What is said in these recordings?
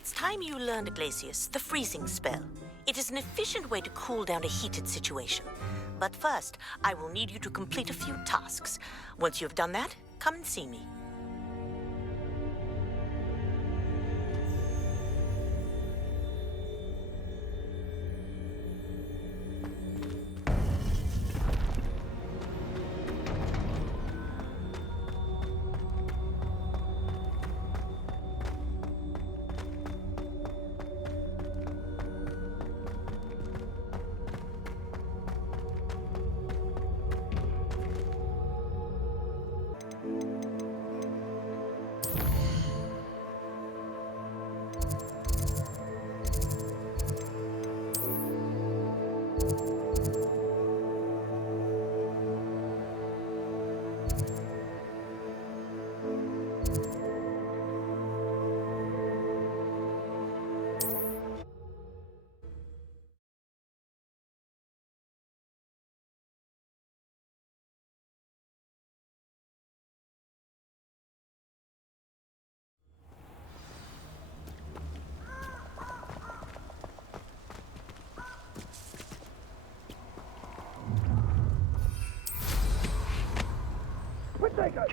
It's time you learned, Glacius, the freezing spell. It is an efficient way to cool down a heated situation. But first, I will need you to complete a few tasks. Once you have done that, come and see me.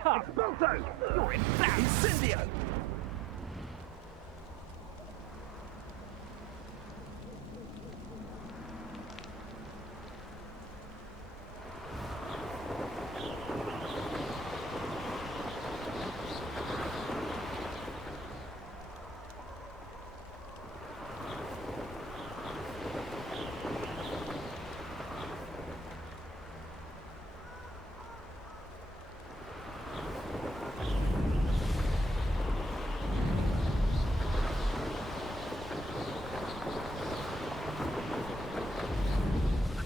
Come! Balto! You're in that! Incendio!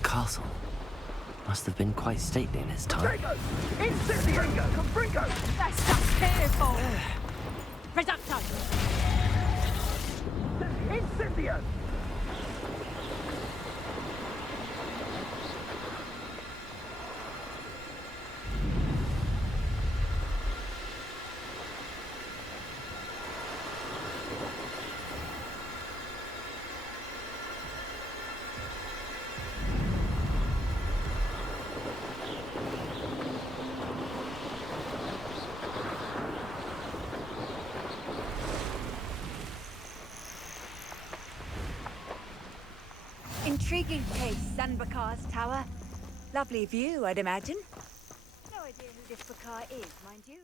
Castle must have been quite stately in its time. Drago! Incendio! Confringo! That's just fearful! Reducto! Incendio! Intriguing case, Zanbakar's tower. Lovely view, I'd imagine. No idea who this Bakar is, mind you.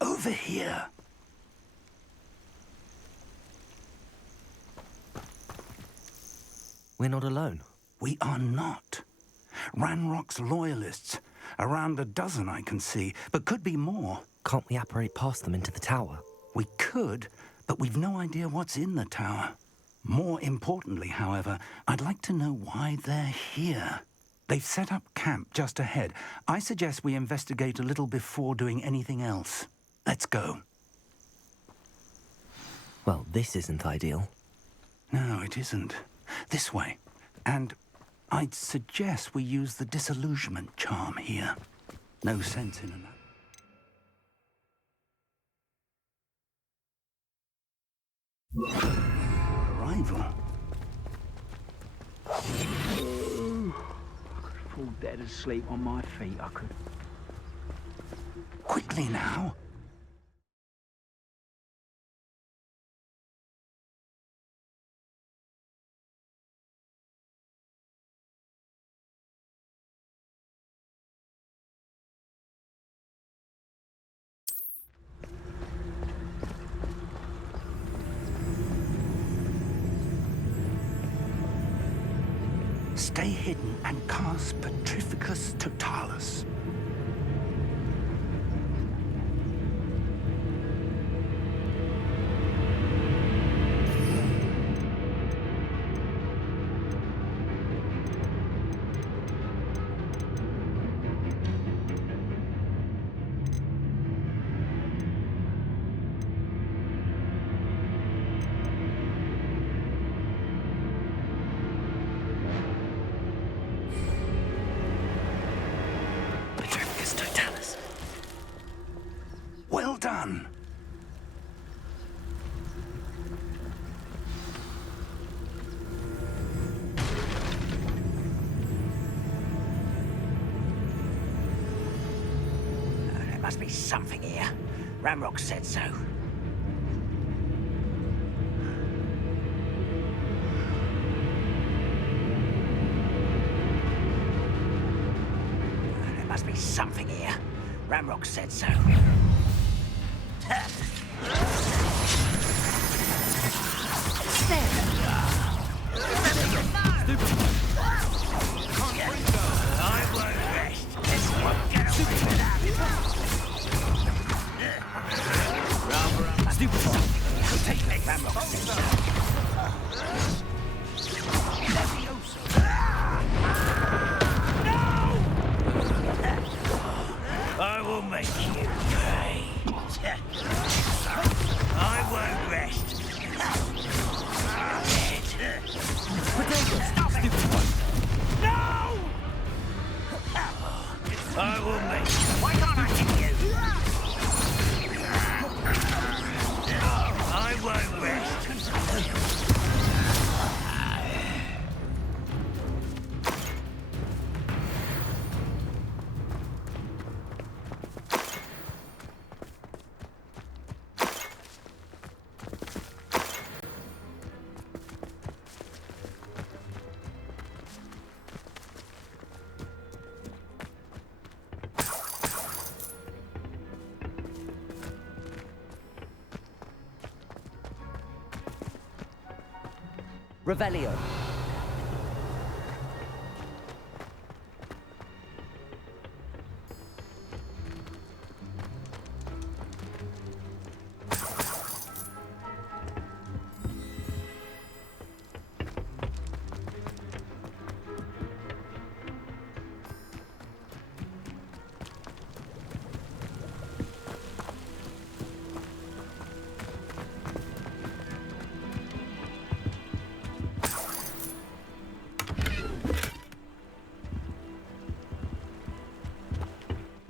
Over here. We're not alone. We are not. Ranrock's loyalists. Around a dozen I can see, but could be more. Can't we apparate past them into the tower? We could, but we've no idea what's in the tower. More importantly, however, I'd like to know why they're here. They've set up camp just ahead. I suggest we investigate a little before doing anything else. Let's go. Well, this isn't ideal. No, it isn't. This way. And I'd suggest we use the disillusionment charm here. No sense in an... Arrival. I could fall dead asleep on my feet, I could. Quickly now. Stay hidden and cast Petrificus Totalis. Well done. There must be something here. Ramrock said so. There must be something here. Ramrock said so. I won't rest. This won't get away without it. Stupid. Take me, Ramrock said so. I will make you pay. I won't rest. No! I will make you. Why can't I hit you? I won't rest. Revelio.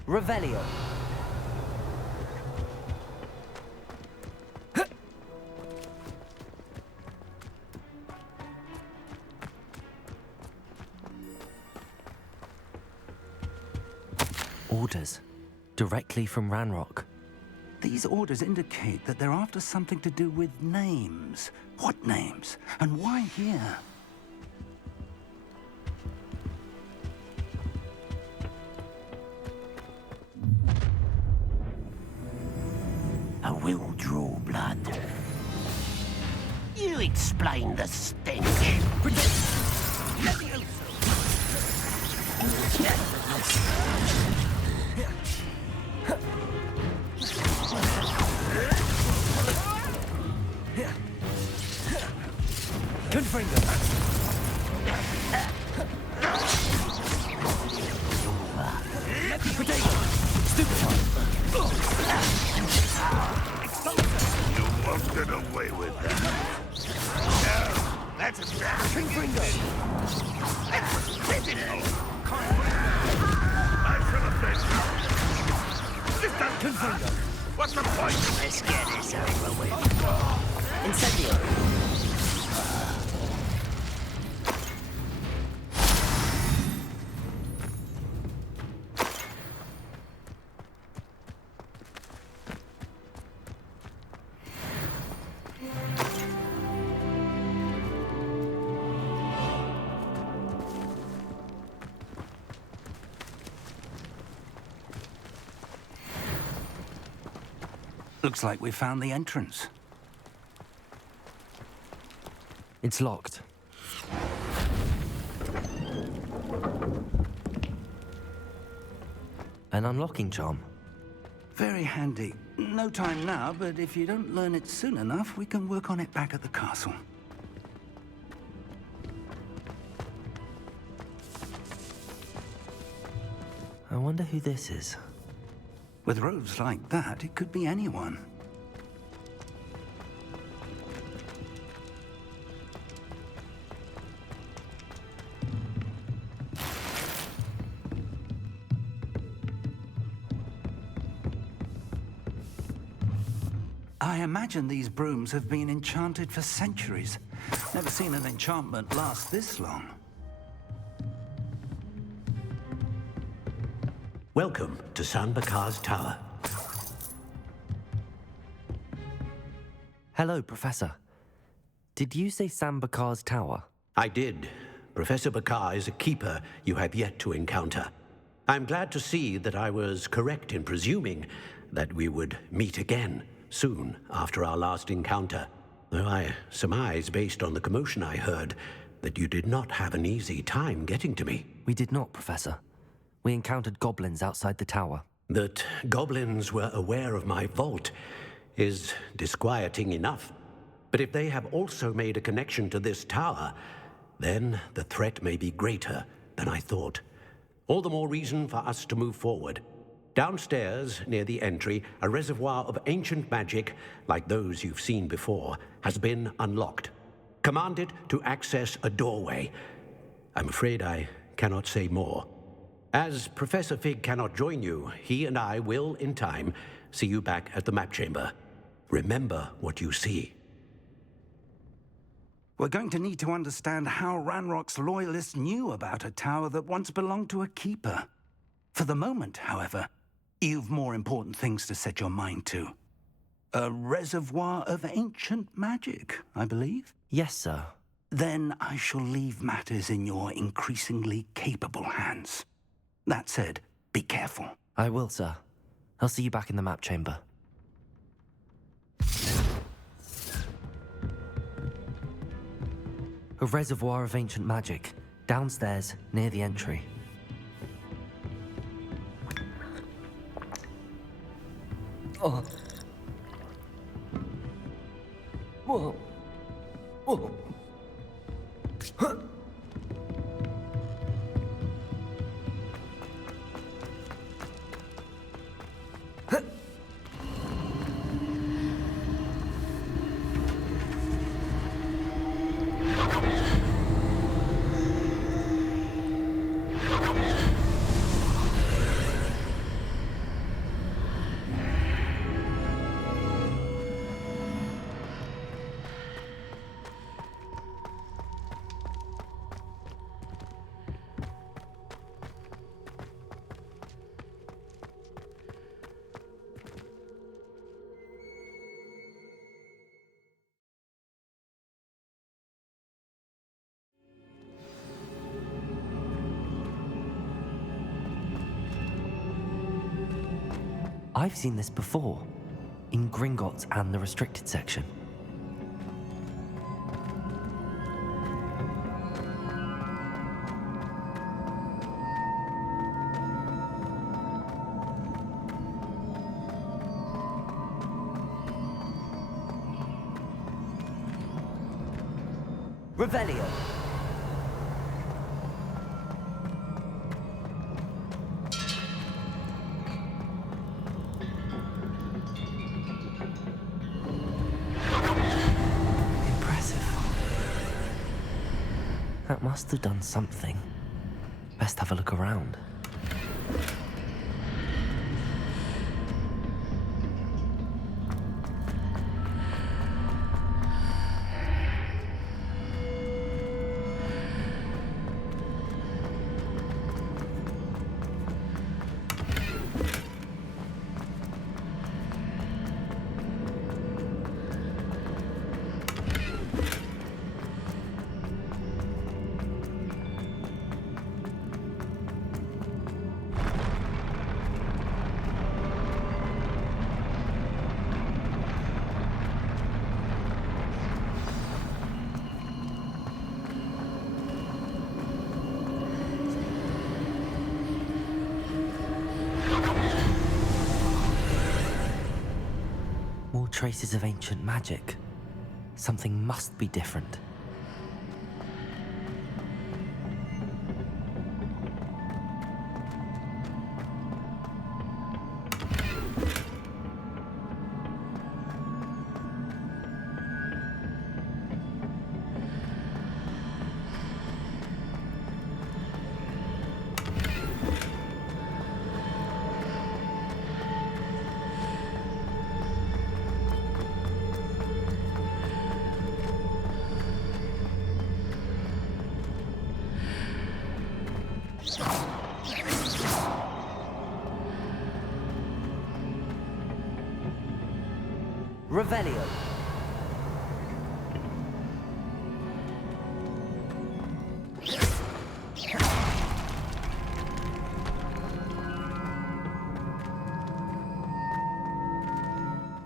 Revelio. Orders. Directly from Ranrock. These orders indicate that they're after something to do with names. What names? And why here? I will draw blood. You explain the stench. Confringo. Potato. Stupefy. You won't get away with that. No, that's a bad Confringo. I shall offend you. Confringo. What's the point? Let's get this over with. Incendio. Looks like we found the entrance. It's locked. An unlocking charm. Very handy. No time now, but if you don't learn it soon enough, we can work on it back at the castle. I wonder who this is. With robes like that, it could be anyone. I imagine these brooms have been enchanted for centuries. Never seen an enchantment last this long. Welcome to Sanbakar's Tower. Hello, Professor. Did you say Sambakar's tower? I did. Professor Bakar is a keeper you have yet to encounter. I'm glad to see that I was correct in presuming that we would meet again soon after our last encounter, though I surmise, based on the commotion I heard, that you did not have an easy time getting to me. We did not, Professor. We encountered goblins outside the tower. That goblins were aware of my vault is disquieting enough. But if they have also made a connection to this tower, then the threat may be greater than I thought. All the more reason for us to move forward. Downstairs, near the entry, a reservoir of ancient magic, like those you've seen before, has been unlocked. Command it to access a doorway. I'm afraid I cannot say more. As Professor Fig cannot join you, he and I will, in time, see you back at the map chamber. Remember what you see. We're going to need to understand how Ranrock's loyalists knew about a tower that once belonged to a keeper. For the moment, however, you've more important things to set your mind to. A reservoir of ancient magic, I believe? Yes, sir. Then I shall leave matters in your increasingly capable hands. That said, be careful. I will, sir. I'll see you back in the map chamber. A reservoir of ancient magic, downstairs, near the entry. Oh. Whoa. Whoa. Huh. I've seen this before, in Gringotts and the restricted section. Revelio. That must have done something. Best have a look around. Traces of ancient magic. Something must be different. Revelio.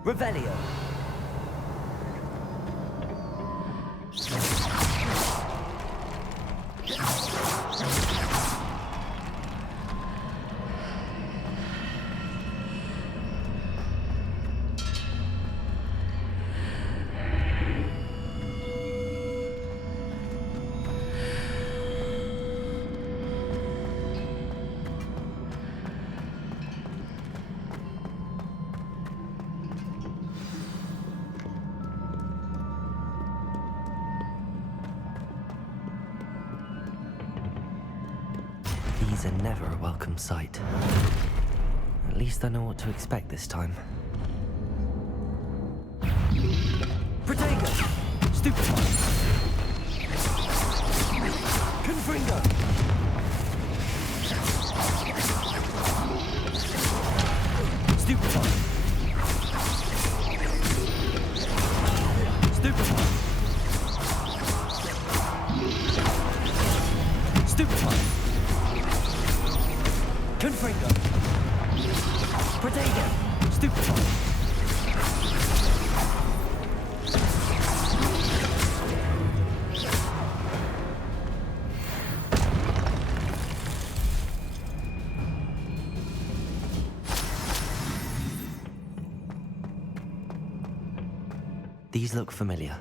Revelio. These are never a welcome sight. At least I know what to expect this time. Protego! Stupefy! Confringo! Stupefy! Stupefy! Stupefy! Confringo! Protego! Stupefy! These look familiar.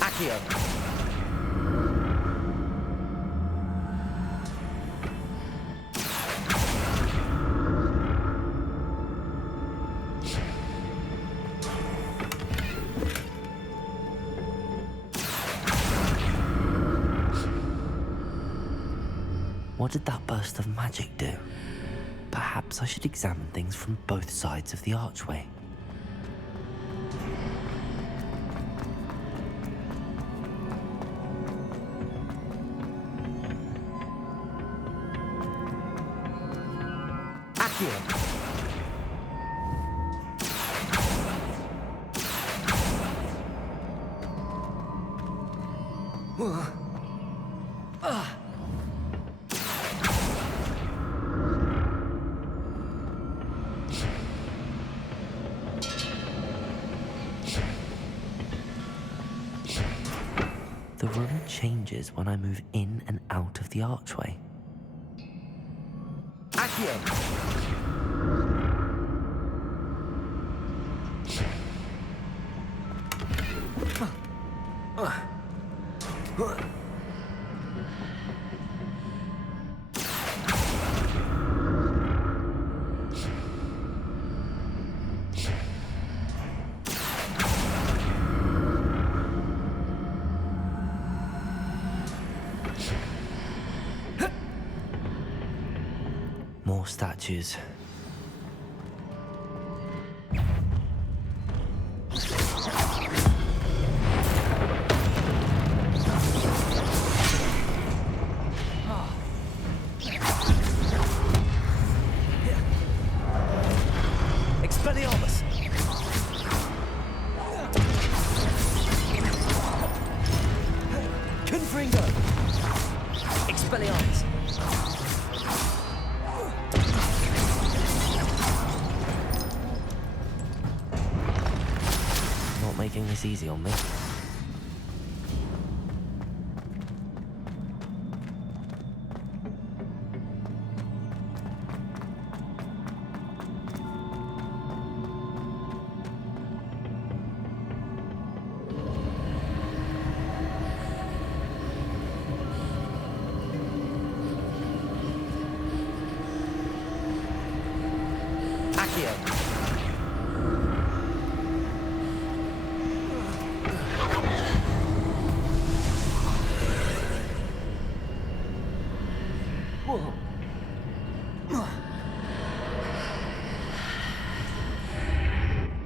Accio! What did that burst of magic do? Perhaps I should examine things from both sides of the archway. Accio! The room changes when I move in and out of the archway. Accio! More statues. making this easy on me.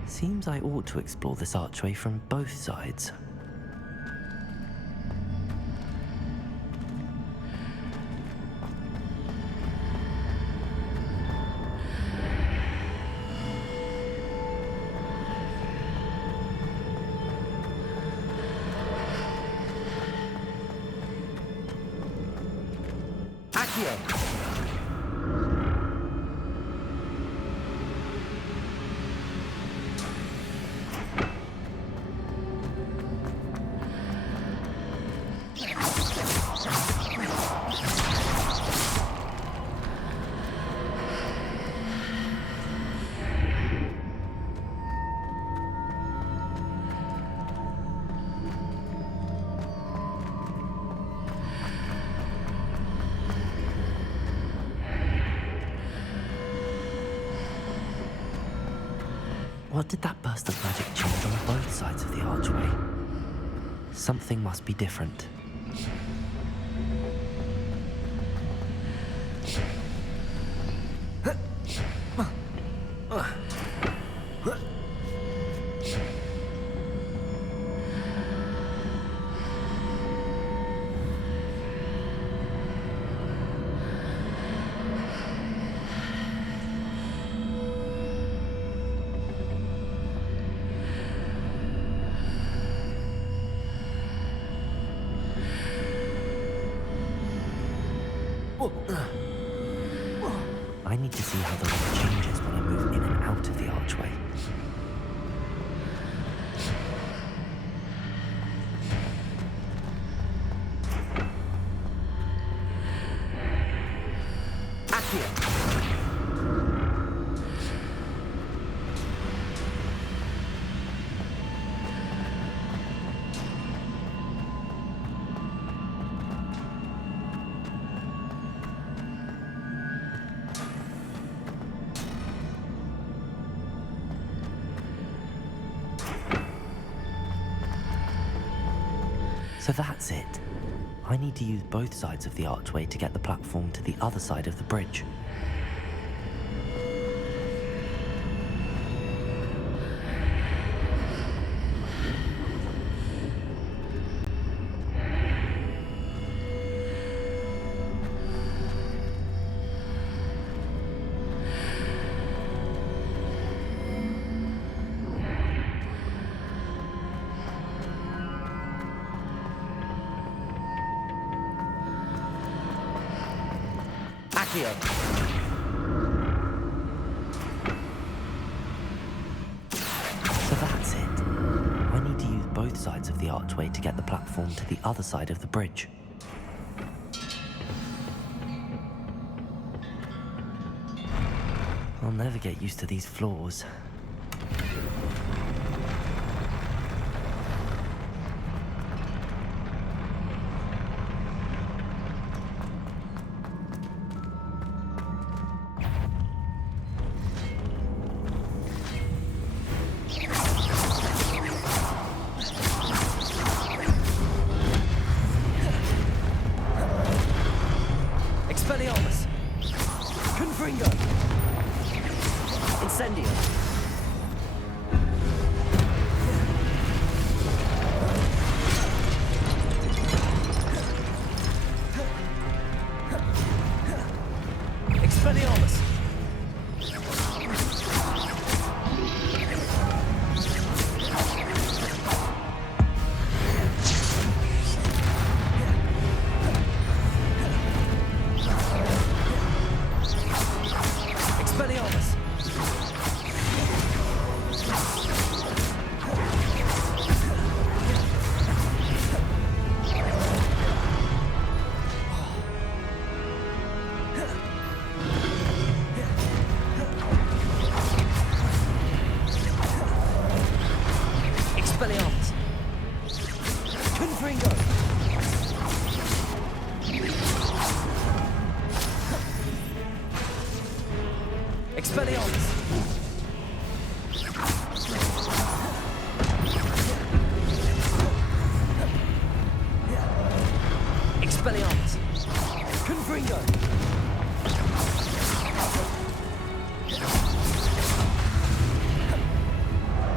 Seems I ought to explore this archway from both sides. What did that burst of magic change on both sides of the archway? Something must be different. I need to see how the light changes when I move in and out of the archway. So that's it. I need to use both sides of the archway to get the platform to the other side of the bridge. So that's it. I need to use both sides of the archway to get the platform to the other side of the bridge. I'll never get used to these floors. Incendio. Expelliarmus! Confringo! Expelliarmus! Expelliarmus! Confringo!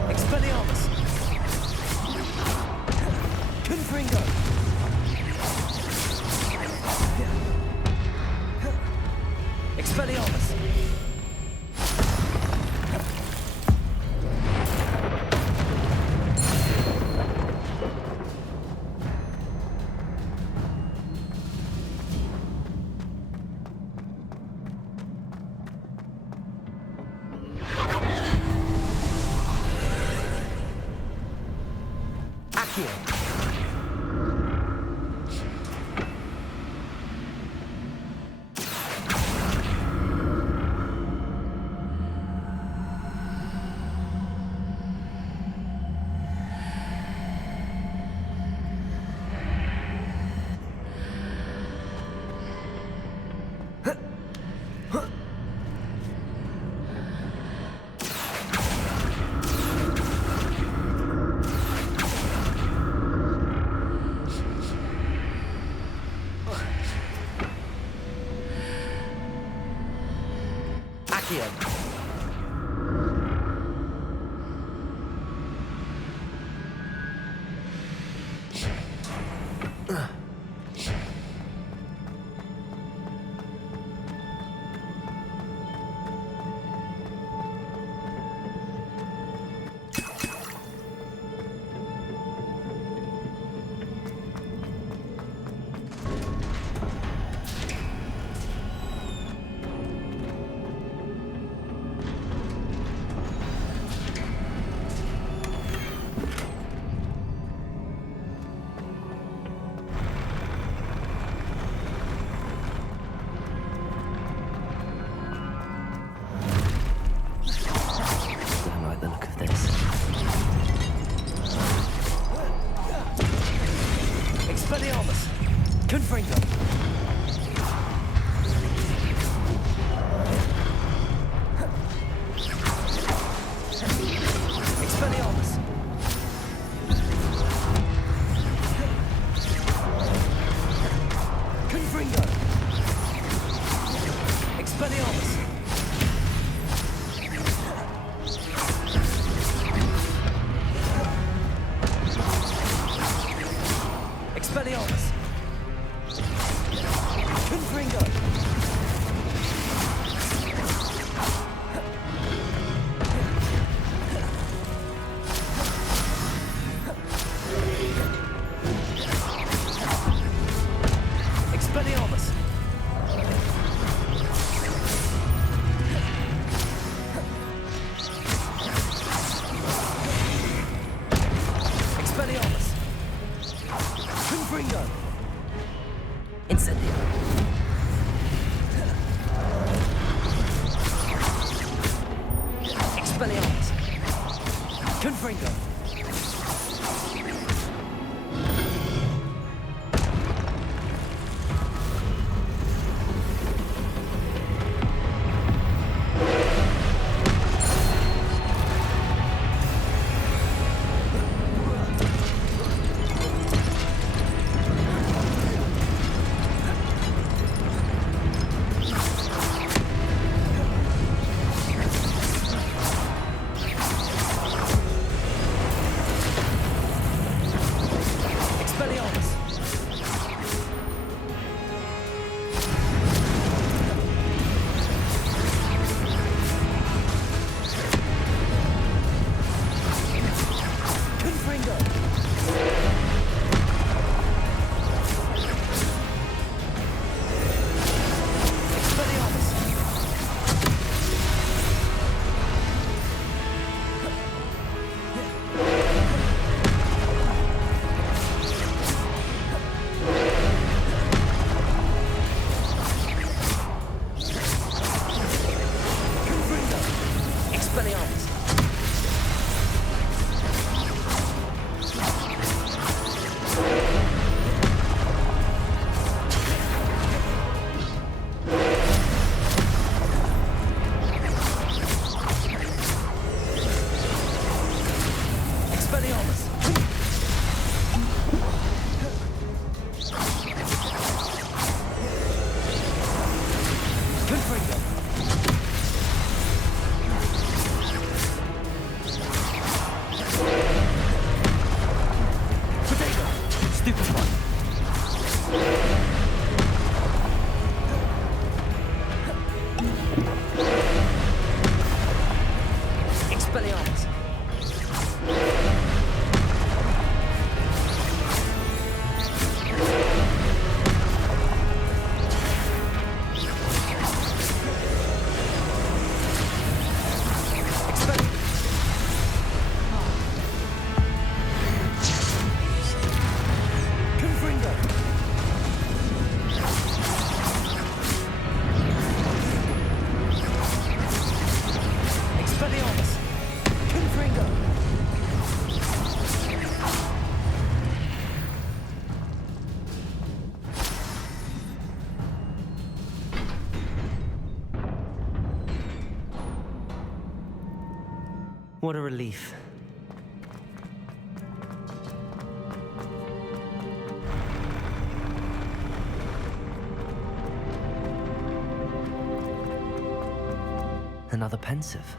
Expelliarmus! Confringo! Expelliarmus! Confringo! Expelliarmus! Confringo! Expelliarmus! Expelliarmus! Confringo! Expelliarmus! Expelliarmus! Confringo! Incendio! Expelliarmus! Confringo! Expelliarmus! Expelliarmus! Confringo! Potato! Stupefy! Expelliarmus! Confringo! Expelliarmus! Confringo! What a relief. Another pensive.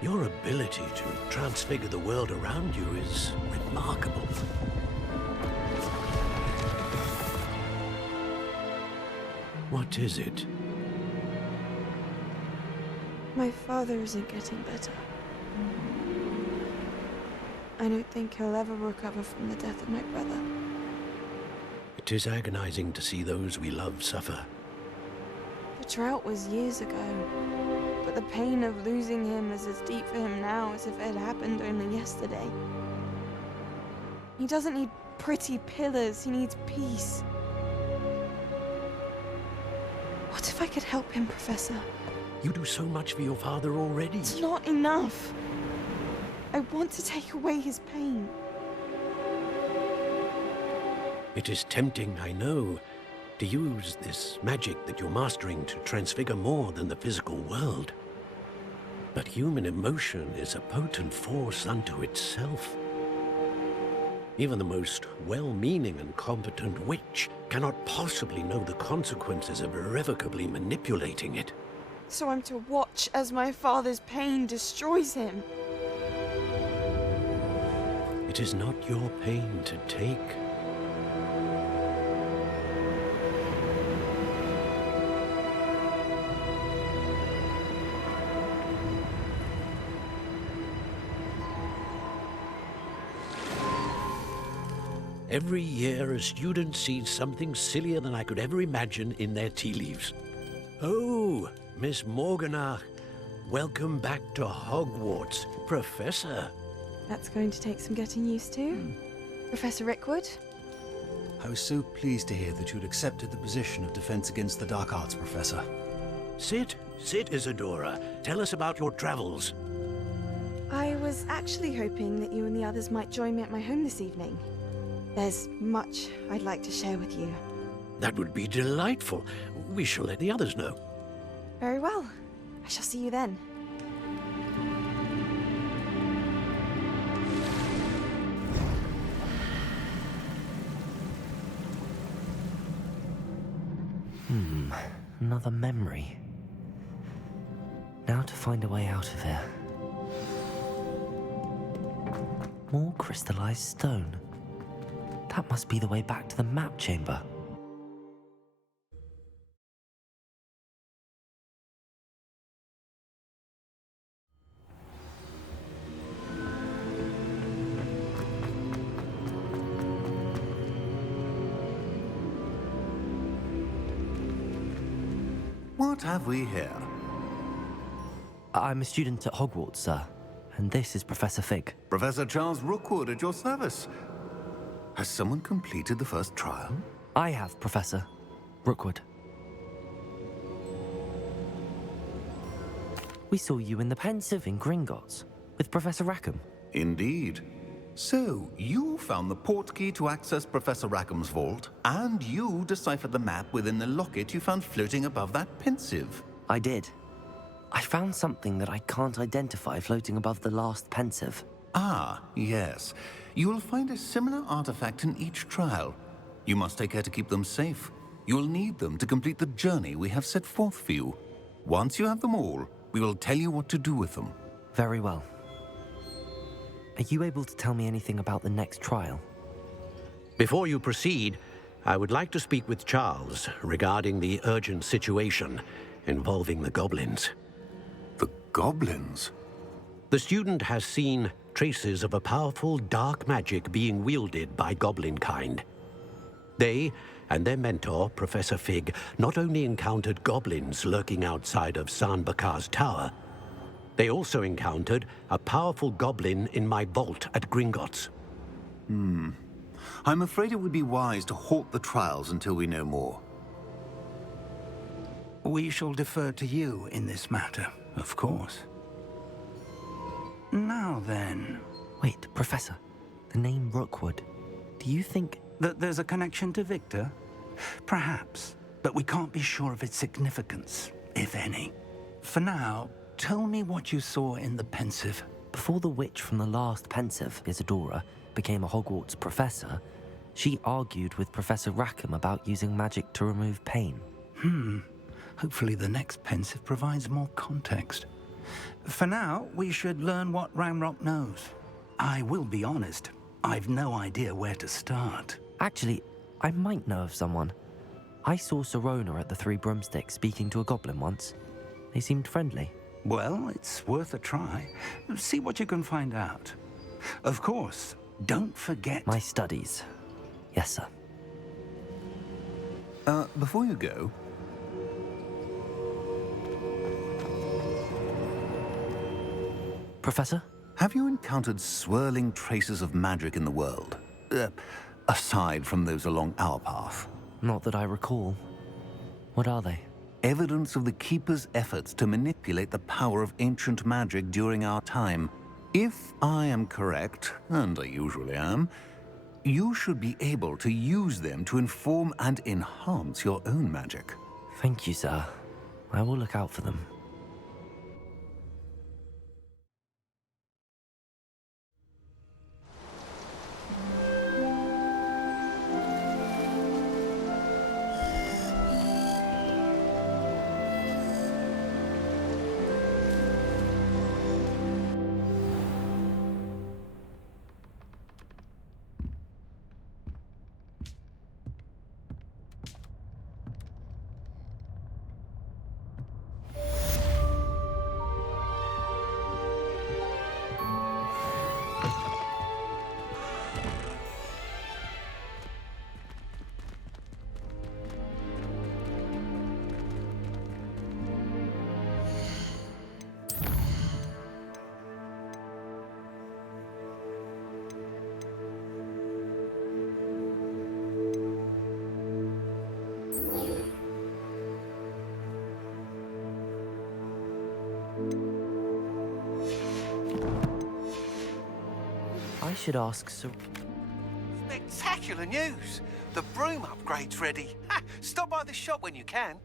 Your ability to transfigure the world around you is remarkable. What is it? My father isn't getting better. I don't think he'll ever recover from the death of my brother. It is agonizing to see those we love suffer. The drought was years ago, but the pain of losing him is as deep for him now as if it had happened only yesterday. He doesn't need pretty pillars, he needs peace. What if I could help him, Professor? You do so much for your father already. It's not enough. I want to take away his pain. It is tempting, I know, to use this magic that you're mastering to transfigure more than the physical world. But human emotion is a potent force unto itself. Even the most well-meaning and competent witch cannot possibly know the consequences of irrevocably manipulating it. So I'm to watch as my father's pain destroys him. It is not your pain to take. Every year, a student sees something sillier than I could ever imagine in their tea leaves. Oh, Miss Morganach, welcome back to Hogwarts, Professor. That's going to take some getting used to. Professor Rickwood? I was so pleased to hear that you'd accepted the position of Defense Against the Dark Arts, Professor. Sit, Isadora. Tell us about your travels. I was actually hoping that you and the others might join me at my home this evening. There's much I'd like to share with you. That would be delightful. We shall let the others know. Very well. I shall see you then. Another memory. Now to find a way out of here. More crystallized stone. That must be the way back to the map chamber. What have we here? I'm a student at Hogwarts, sir. And this is Professor Fig. Professor Charles Rookwood at your service. Has someone completed the first trial? I have, Professor Rookwood. We saw you in the Pensive in Gringotts with Professor Rackham. Indeed. So, you found the port key to access Professor Rackham's vault, and you deciphered the map within the locket you found floating above that Pensive. I did. I found something that I can't identify floating above the last Pensive. Ah, yes. You will find a similar artifact in each trial. You must take care to keep them safe. You will need them to complete the journey we have set forth for you. Once you have them all, we will tell you what to do with them. Very well. Are you able to tell me anything about the next trial? Before you proceed, I would like to speak with Charles regarding the urgent situation involving the goblins. The goblins? The student has seen traces of a powerful dark magic being wielded by goblin kind. They and their mentor, Professor Fig, not only encountered goblins lurking outside of Bakar's tower, they also encountered a powerful goblin in my vault at Gringotts. I'm afraid it would be wise to halt the trials until we know more. We shall defer to you in this matter, of course. Now then... Wait, Professor. The name Rookwood. Do you think... that there's a connection to Victor? Perhaps, but we can't be sure of its significance, if any. For now, tell me what you saw in the Pensive. Before the witch from the last Pensive, Isadora, became a Hogwarts professor, she argued with Professor Rackham about using magic to remove pain. Hopefully the next Pensive provides more context. For now, we should learn what Ranrock knows. I will be honest, I've no idea where to start. Actually, I might know of someone. I saw Serona at the Three Broomsticks speaking to a goblin once. They seemed friendly. Well, it's worth a try. See what you can find out. Of course, don't forget... My studies. Yes, sir. Before you go... Professor? Have you encountered swirling traces of magic in the world? Aside from those along our path? Not that I recall. What are they? Evidence of the Keeper's efforts to manipulate the power of ancient magic during our time. If I am correct, and I usually am, you should be able to use them to inform and enhance your own magic. Thank you, sir. I will look out for them. I should ask Sir... Spectacular news! The broom upgrade's ready. Stop by the shop when you can.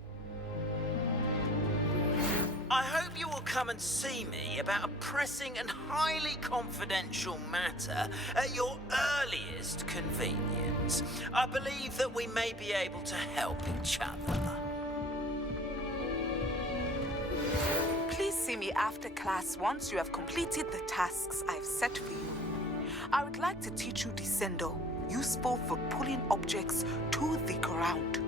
I hope you will come and see me about a pressing and highly confidential matter at your earliest convenience. I believe that we may be able to help each other. Please see me after class once you have completed the tasks I've set for you. I would like to teach you Descendo, useful for pulling objects to the ground.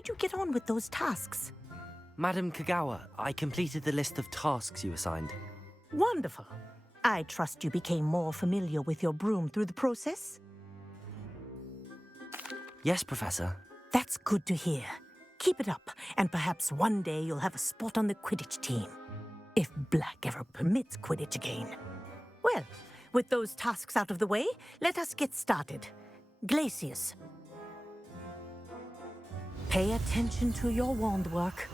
did you get on with those tasks? Madam Kagawa, I completed the list of tasks you assigned. Wonderful. I trust you became more familiar with your broom through the process? Yes, Professor. That's good to hear. Keep it up, and perhaps one day you'll have a spot on the Quidditch team. If Black ever permits Quidditch again. Well, with those tasks out of the way, let us get started. Glacius. Pay attention to your wand work.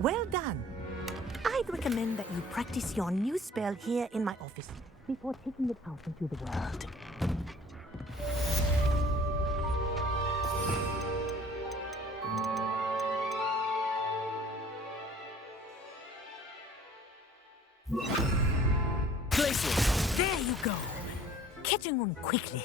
Well done. I'd recommend that you practice your new spell here in my office before taking it out into the world. Glacius! There you go. Catching on quickly.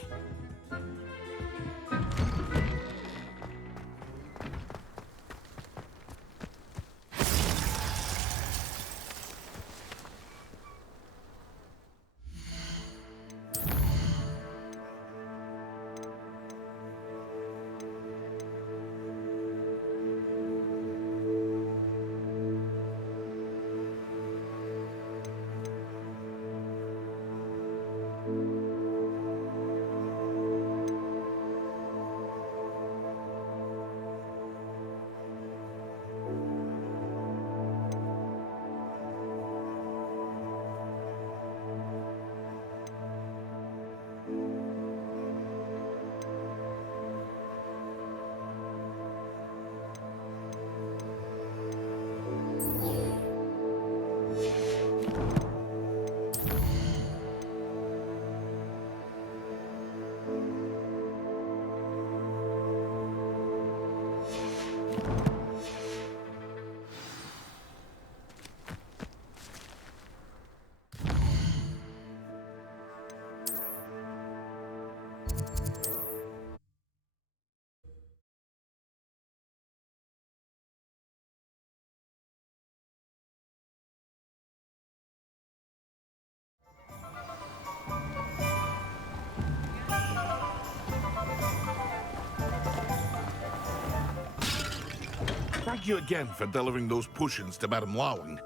Thank you again for delivering those potions to Madame Lawing.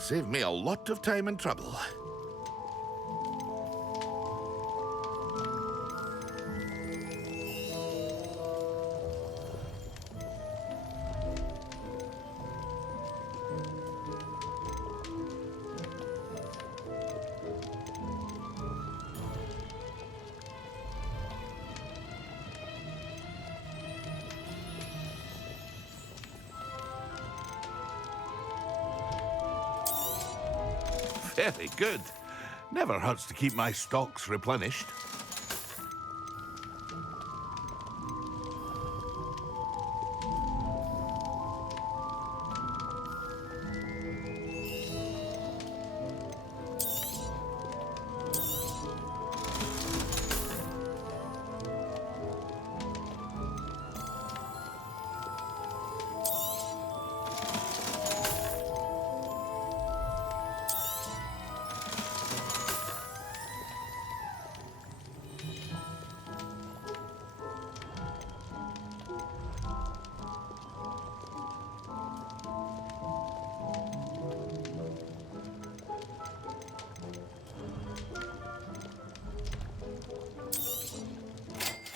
Saved me a lot of time and trouble. Very good. Never hurts to keep my stocks replenished.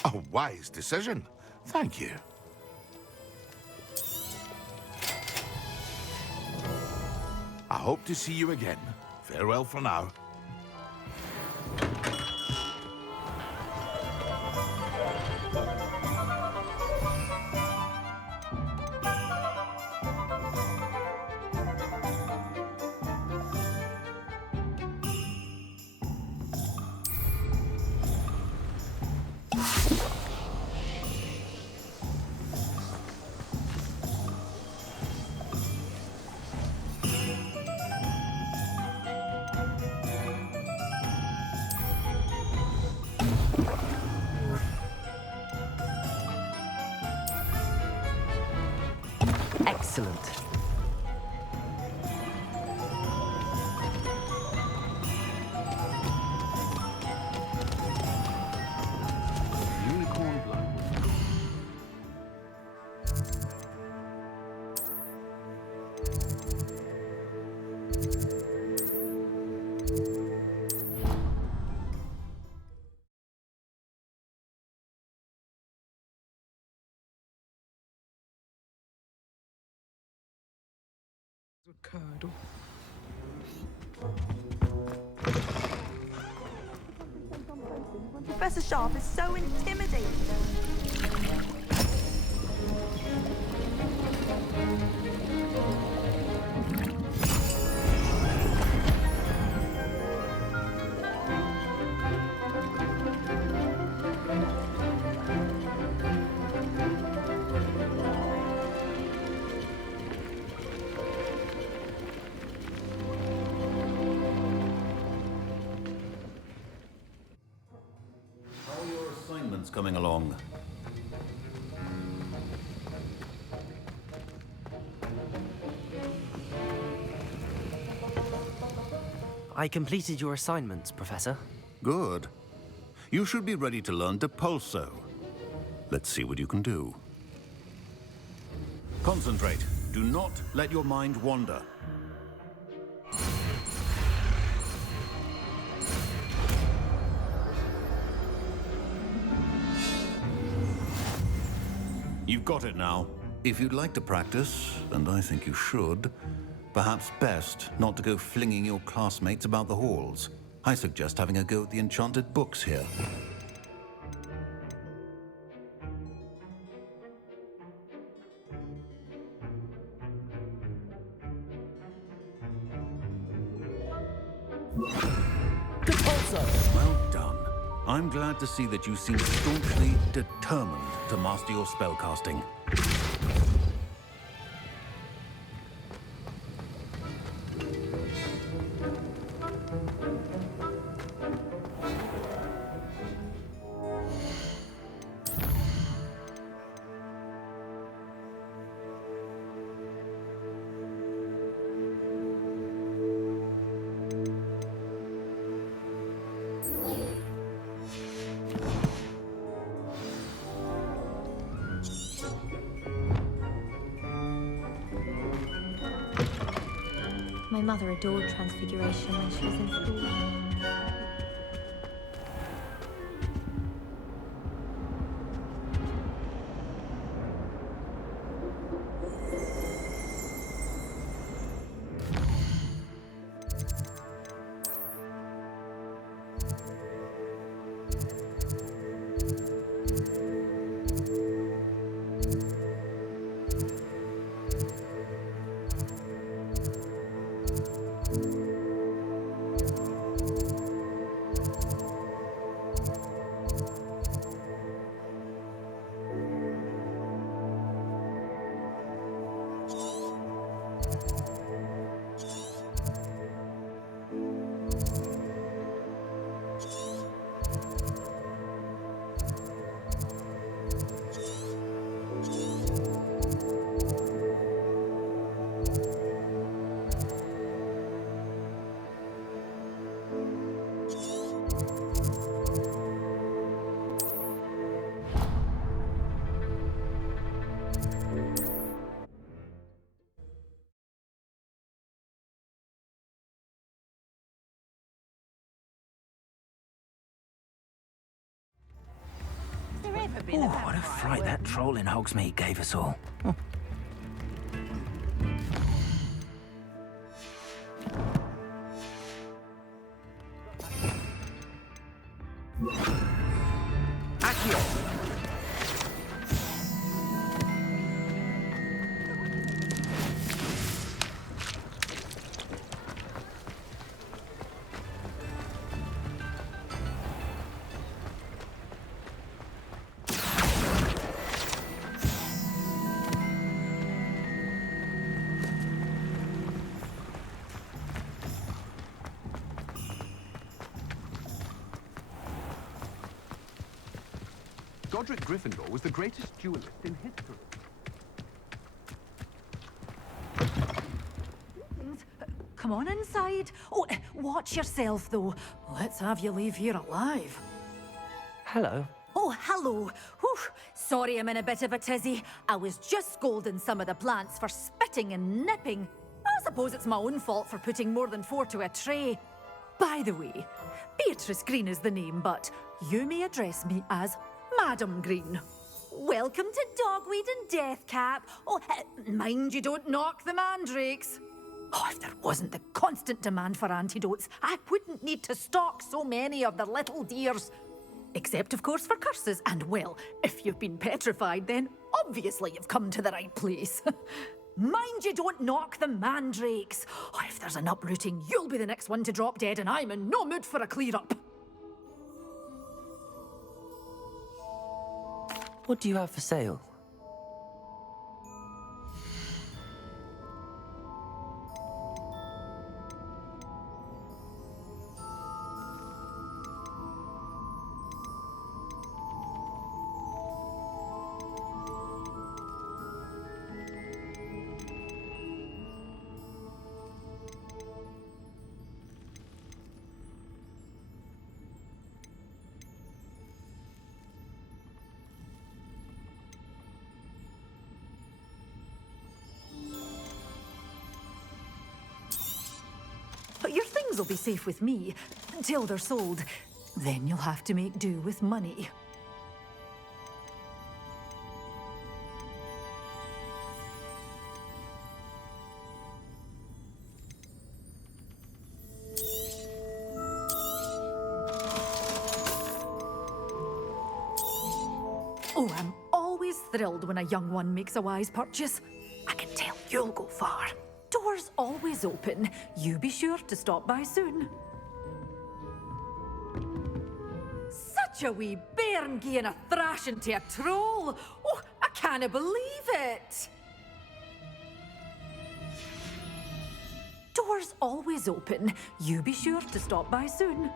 A wise decision. Thank you. I hope to see you again. Farewell for now. Excellent. Unicorn blood. Curdle. Professor Sharp is so intimidating. How are your assignments coming along? I completed your assignments, Professor. Good. You should be ready to learn Depulso. Let's see what you can do. Concentrate. Do not let your mind wander. You've got it now. If you'd like to practice, and I think you should, perhaps best not to go flinging your classmates about the halls. I suggest having a go at the enchanted books here. Well done. I'm glad to see that you seem staunchly determined to master your spellcasting. My mother adored Transfiguration when she was in school. Oh, what a fright that troll in Hogsmeade gave us all. Oh. Godric Gryffindor was the greatest duelist in history. come on inside. Oh, watch yourself, though. Let's have you leave here alive. Hello. Oh, hello. Whew. Sorry I'm in a bit of a tizzy. I was just scolding some of the plants for spitting and nipping. I suppose it's my own fault for putting more than 4 to a tray. By the way, Beatrice Green is the name, but you may address me as Madam Green. Welcome to Dogweed and Deathcap. Oh, mind you don't knock the mandrakes. Oh, if there wasn't the constant demand for antidotes, I wouldn't need to stock so many of the little dears. Except, of course, for curses. And, well, if you've been petrified, then obviously you've come to the right place. Mind you don't knock the mandrakes. Oh, if there's an uprooting, you'll be the next one to drop dead, and I'm in no mood for a clear-up. What do you have for sale? But your things will be safe with me until they're sold. Then you'll have to make do with money. Oh, I'm always thrilled when a young one makes a wise purchase. I can tell you'll go far. Doors always open. You be sure to stop by soon. Such a wee bairn gieing a thrashing to a troll. Oh, I can't believe it. Doors always open. You be sure to stop by soon.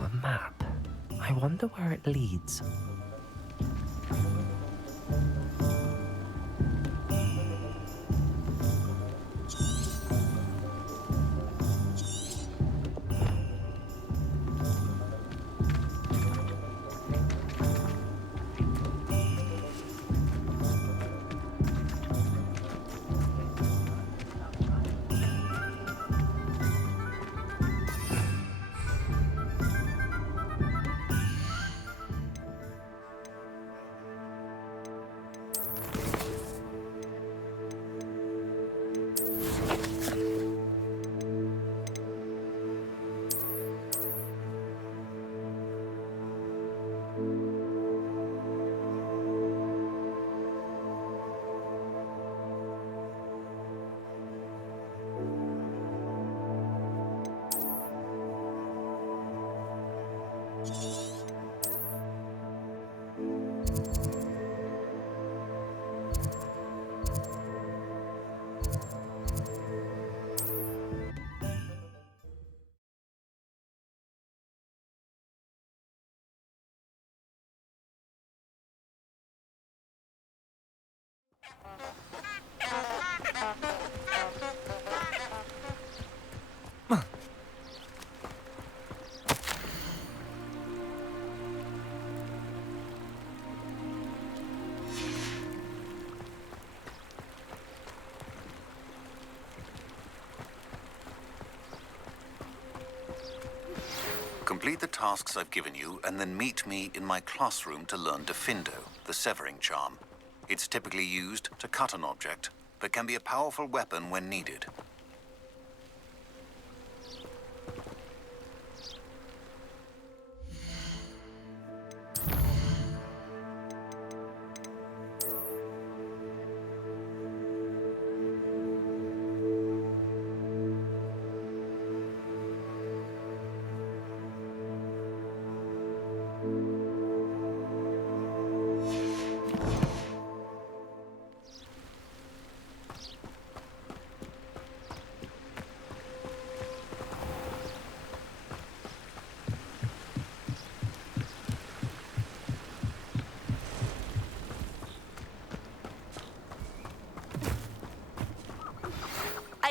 A map. I wonder where it leads. Complete the tasks I've given you, and then meet me in my classroom to learn Defindo, the severing charm. It's typically used to cut an object, but can be a powerful weapon when needed.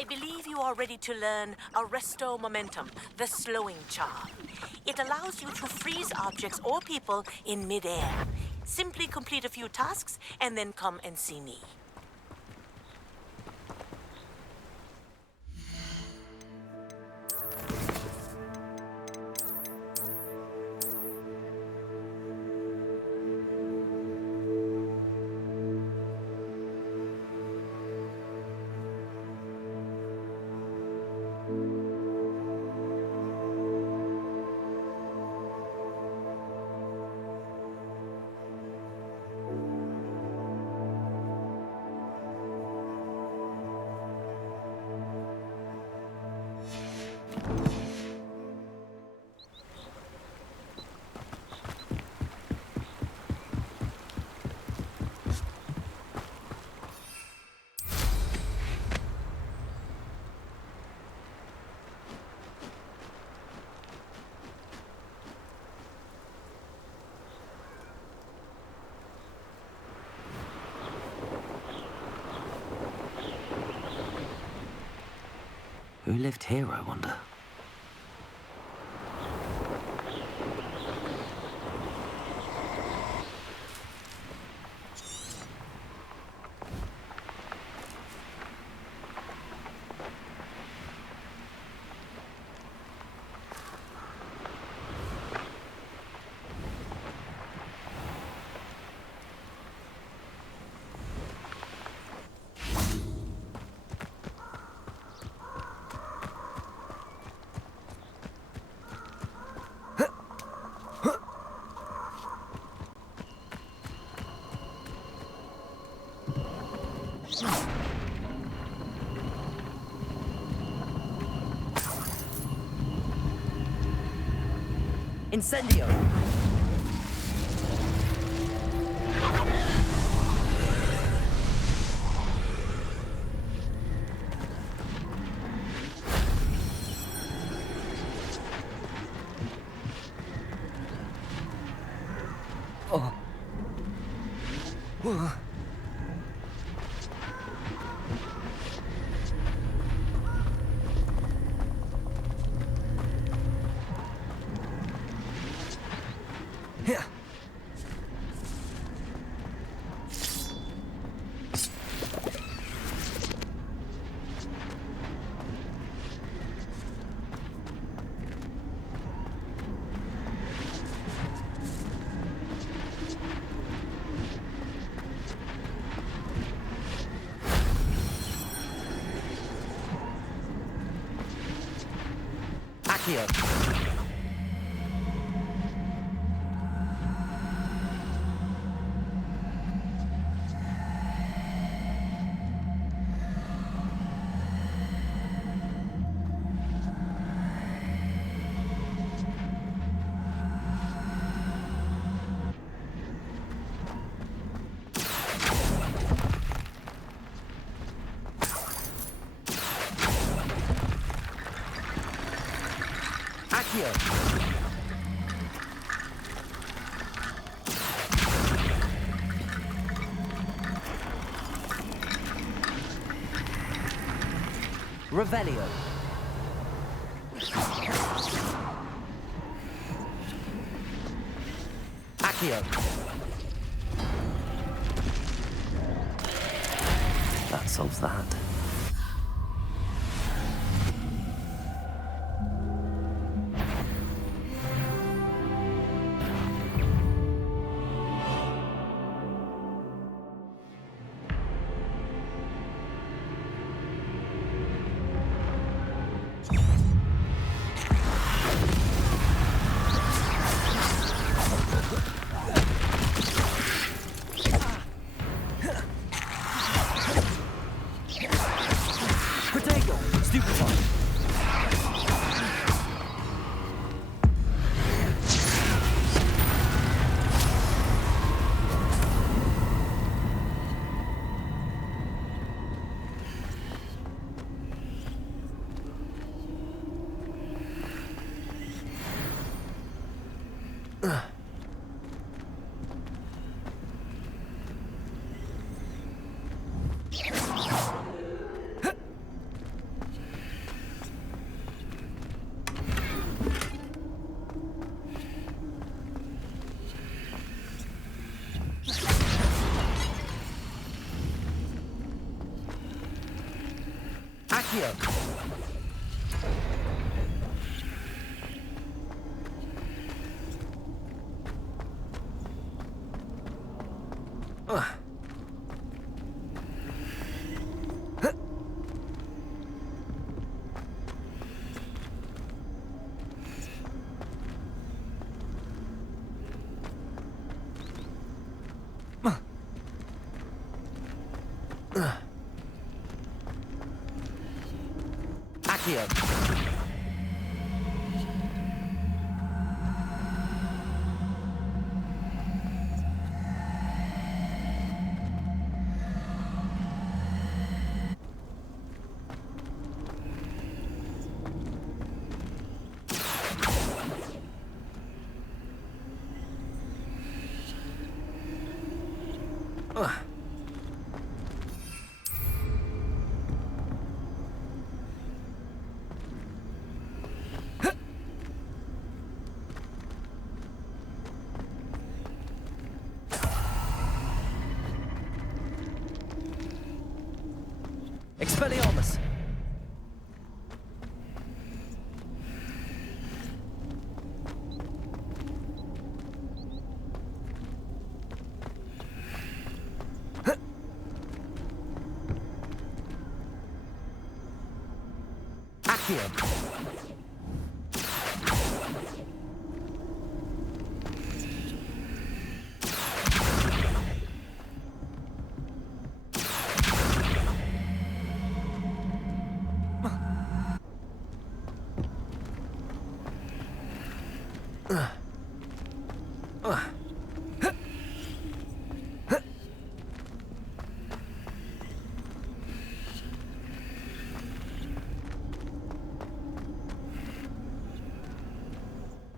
believe you are ready to learn Arresto Momentum, the slowing charm. It allows you to freeze objects or people in midair. Simply complete a few tasks and then come and see me. Who lived here, I wonder? Incendio! Oh. Whoa. Yeah. Accio. Accio. Revelio. Accio. That solves that. Yeah. Accio. Accio. Expelliarmus! Accio!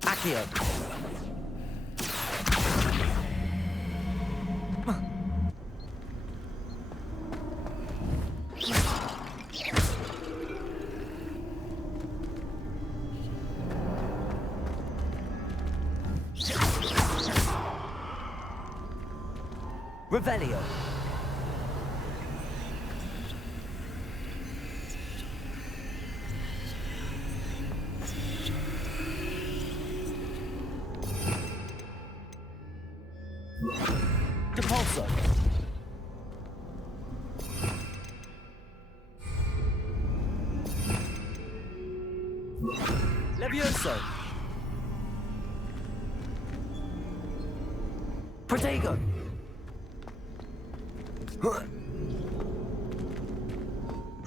Accio. Revelio. Depulso. Levioso. Protego.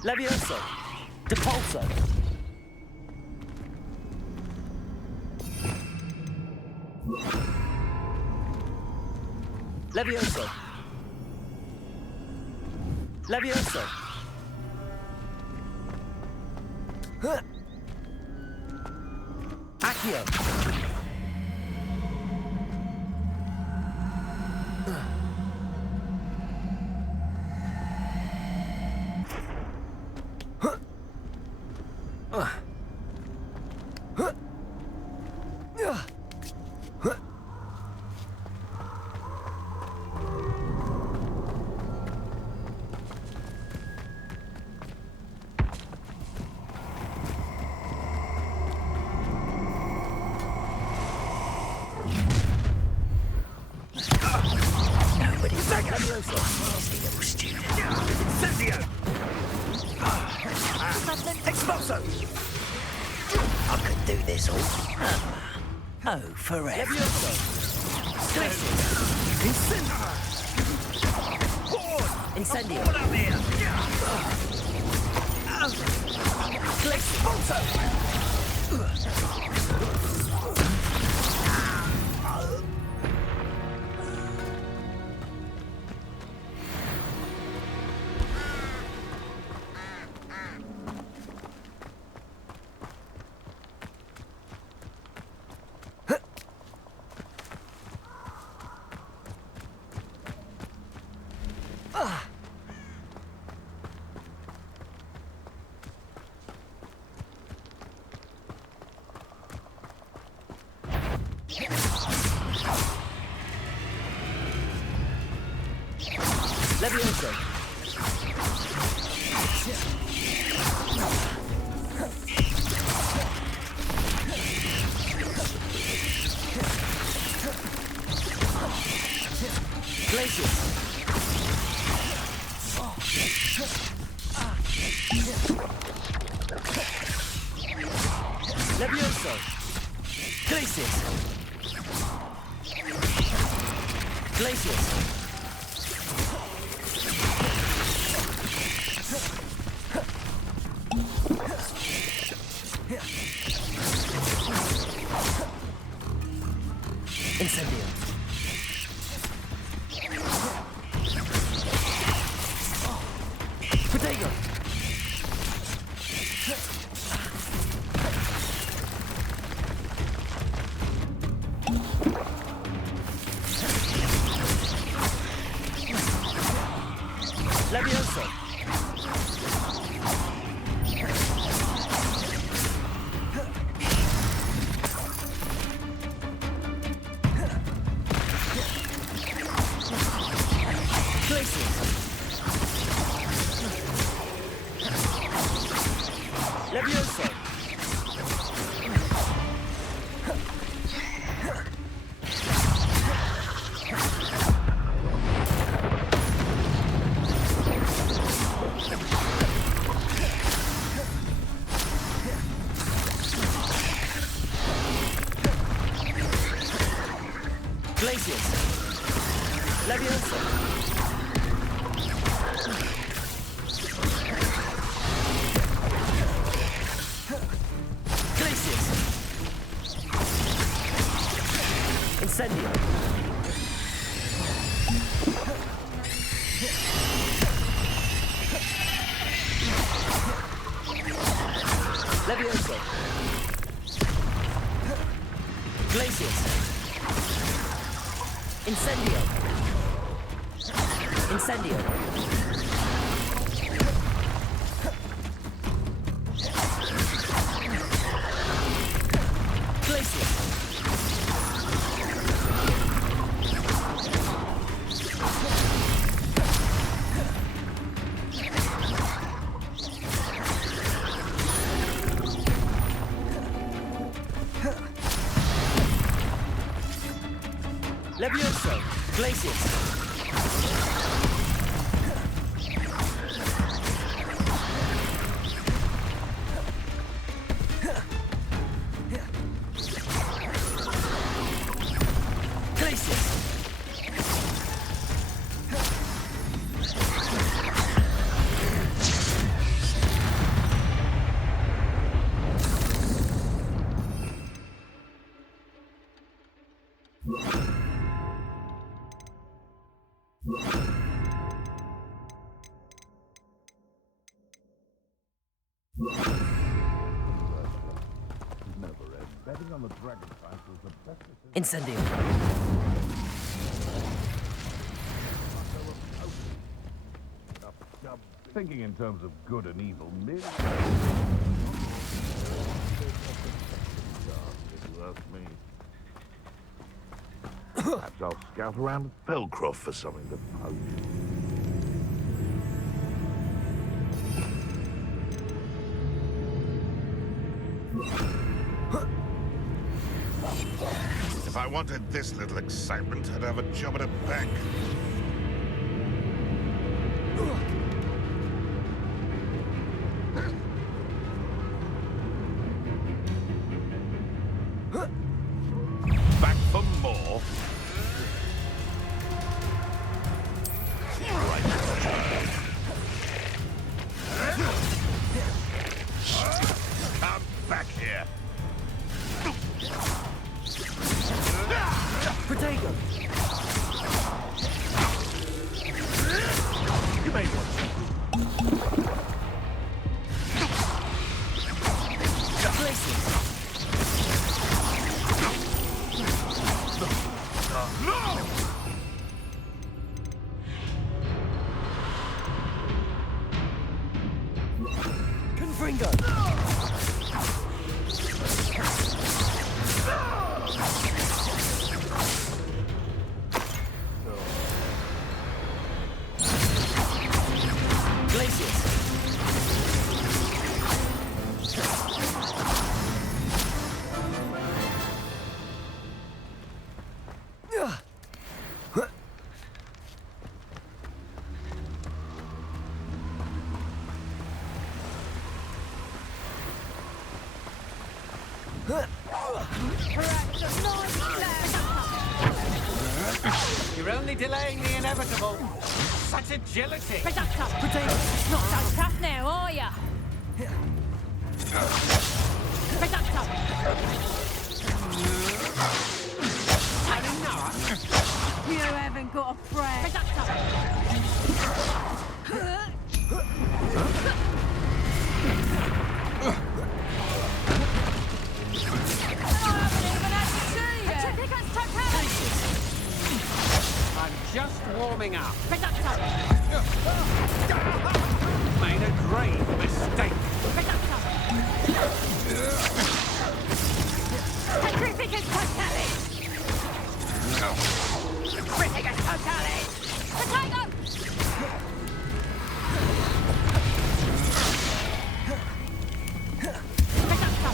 Levioso. Depulso. Levioso. Levioso. Accio. I could do this all. Oh, forever. Incendio. Levioso. Glaciers. Levioso. Glaciers. Glaciers. Incendio. Protego. Levioso. Levioso. Glaciers. Levioso. Glaciers. Incendio. Levioso. Glaciers. Incendio. Incendio. Glaciers. Levioso. Glaciers. Glaciers. Incendio. Thinking in terms of good and evil, merely... If you ask me. Perhaps I'll scout around Felcroft for something to poach. If I wanted this little excitement, I'd have a job at a bank. Back for more. Come back here. Protego. You made one. Glaciers. No! Confringo. Glaciers. You're only delaying the inevitable. Such agility. Reductor! Not so tough now, are ya? Reductor! You haven't got a friend. Reductor! I'm just warming up. Reductor! Made a grave mistake. Reductor! Sacrificus totalis! Sacrificus totalis! Potato! Reductor!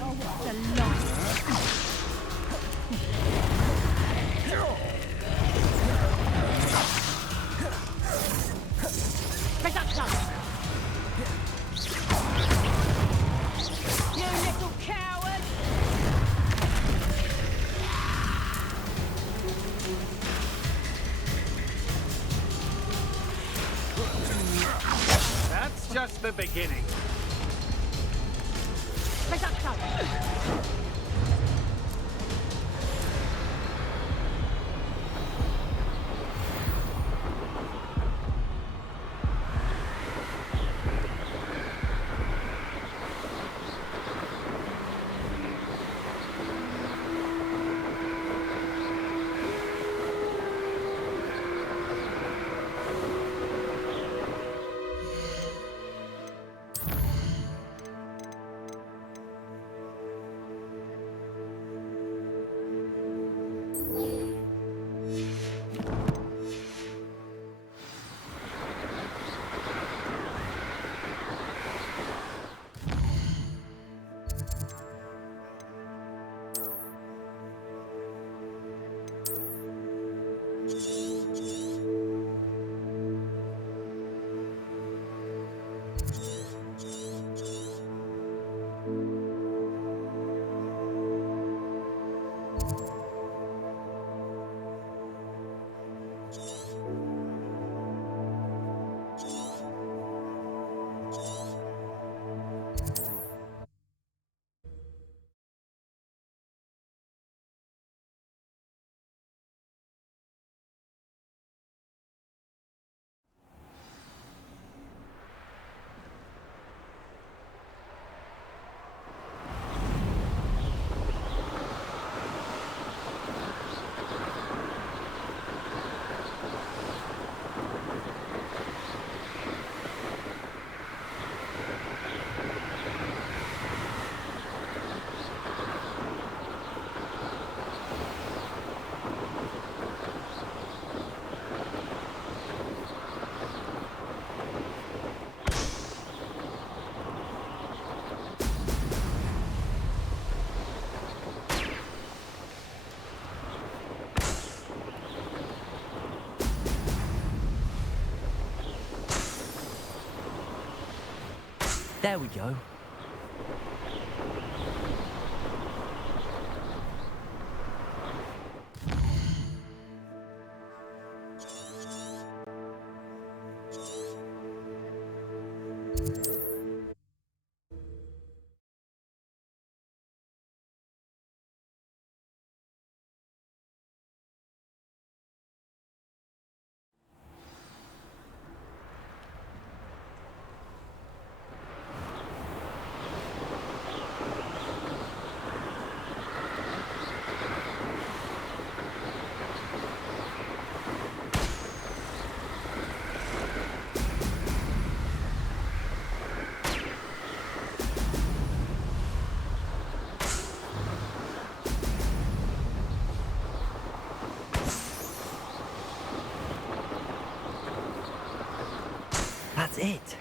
Oh, what the light! Reductor! You little coward! That's just the beginning. Reductor! There we go. That's it.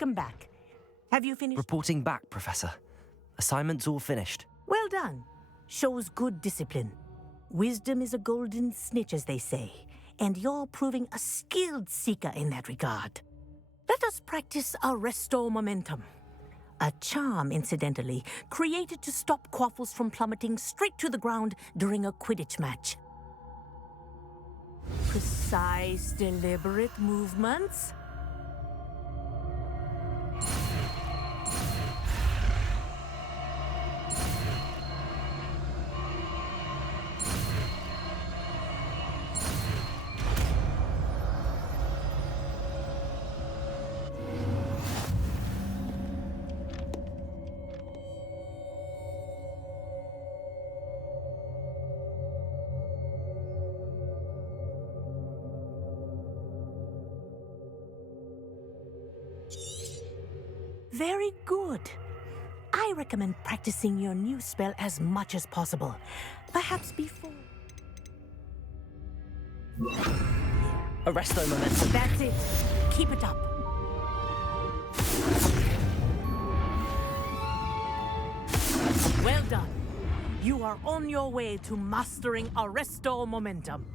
Welcome back. Have you finished? Reporting back, Professor. Assignment's all finished. Well done. Shows good discipline. Wisdom is a golden snitch, as they say, and you're proving a skilled seeker in that regard. Let us practice Arresto Momentum. A charm, incidentally, created to stop quaffles from plummeting straight to the ground during a Quidditch match. Precise, deliberate movements. Very good. I recommend practicing your new spell as much as possible. Perhaps before... Arresto Momentum. That's it. Keep it up. Well done. You are on your way to mastering Arresto Momentum.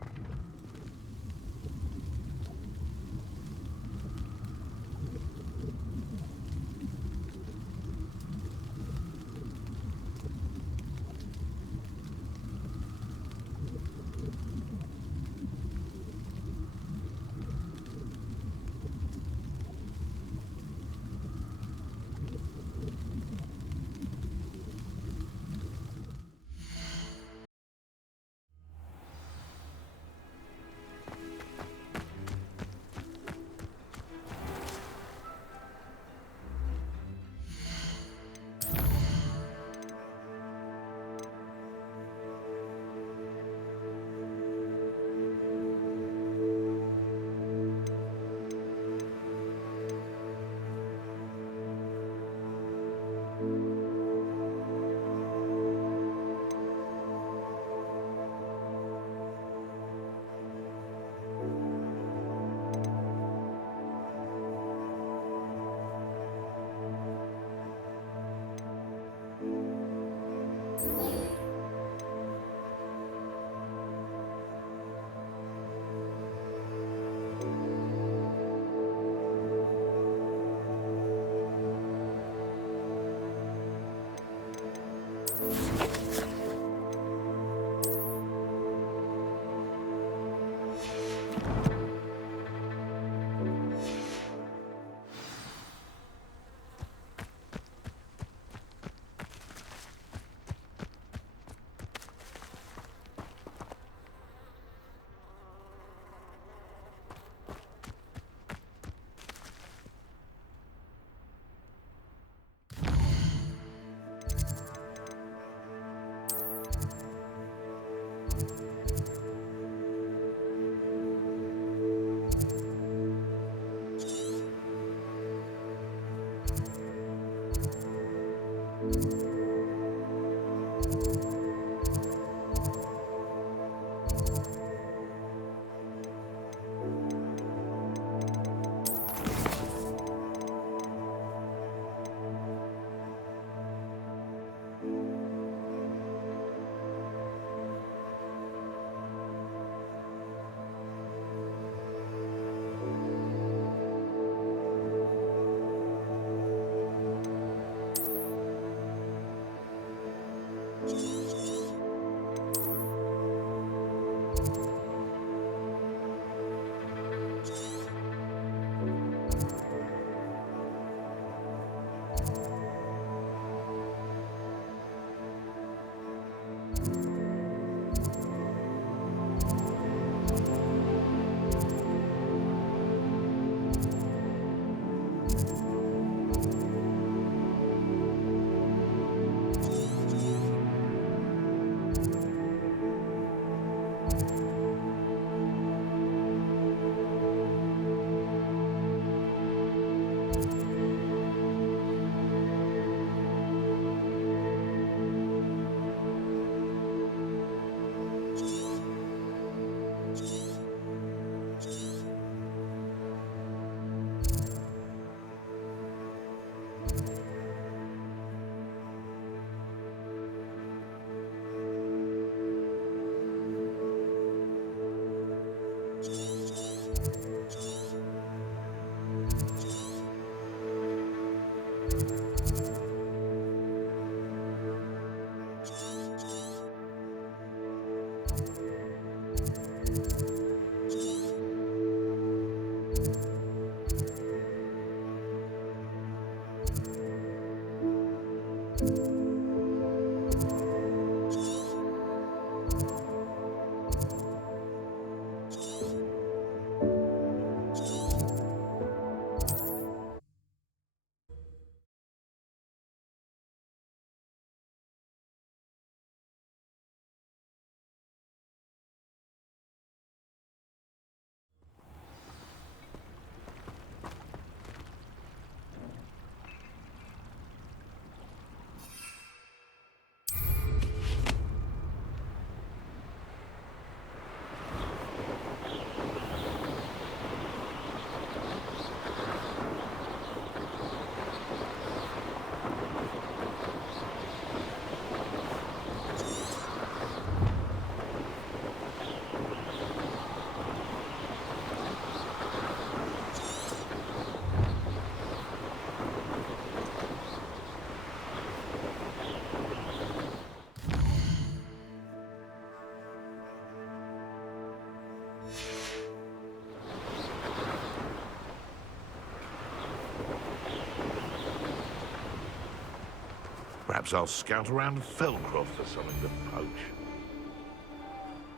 Perhaps I'll scout around Fellcroft for something to poach.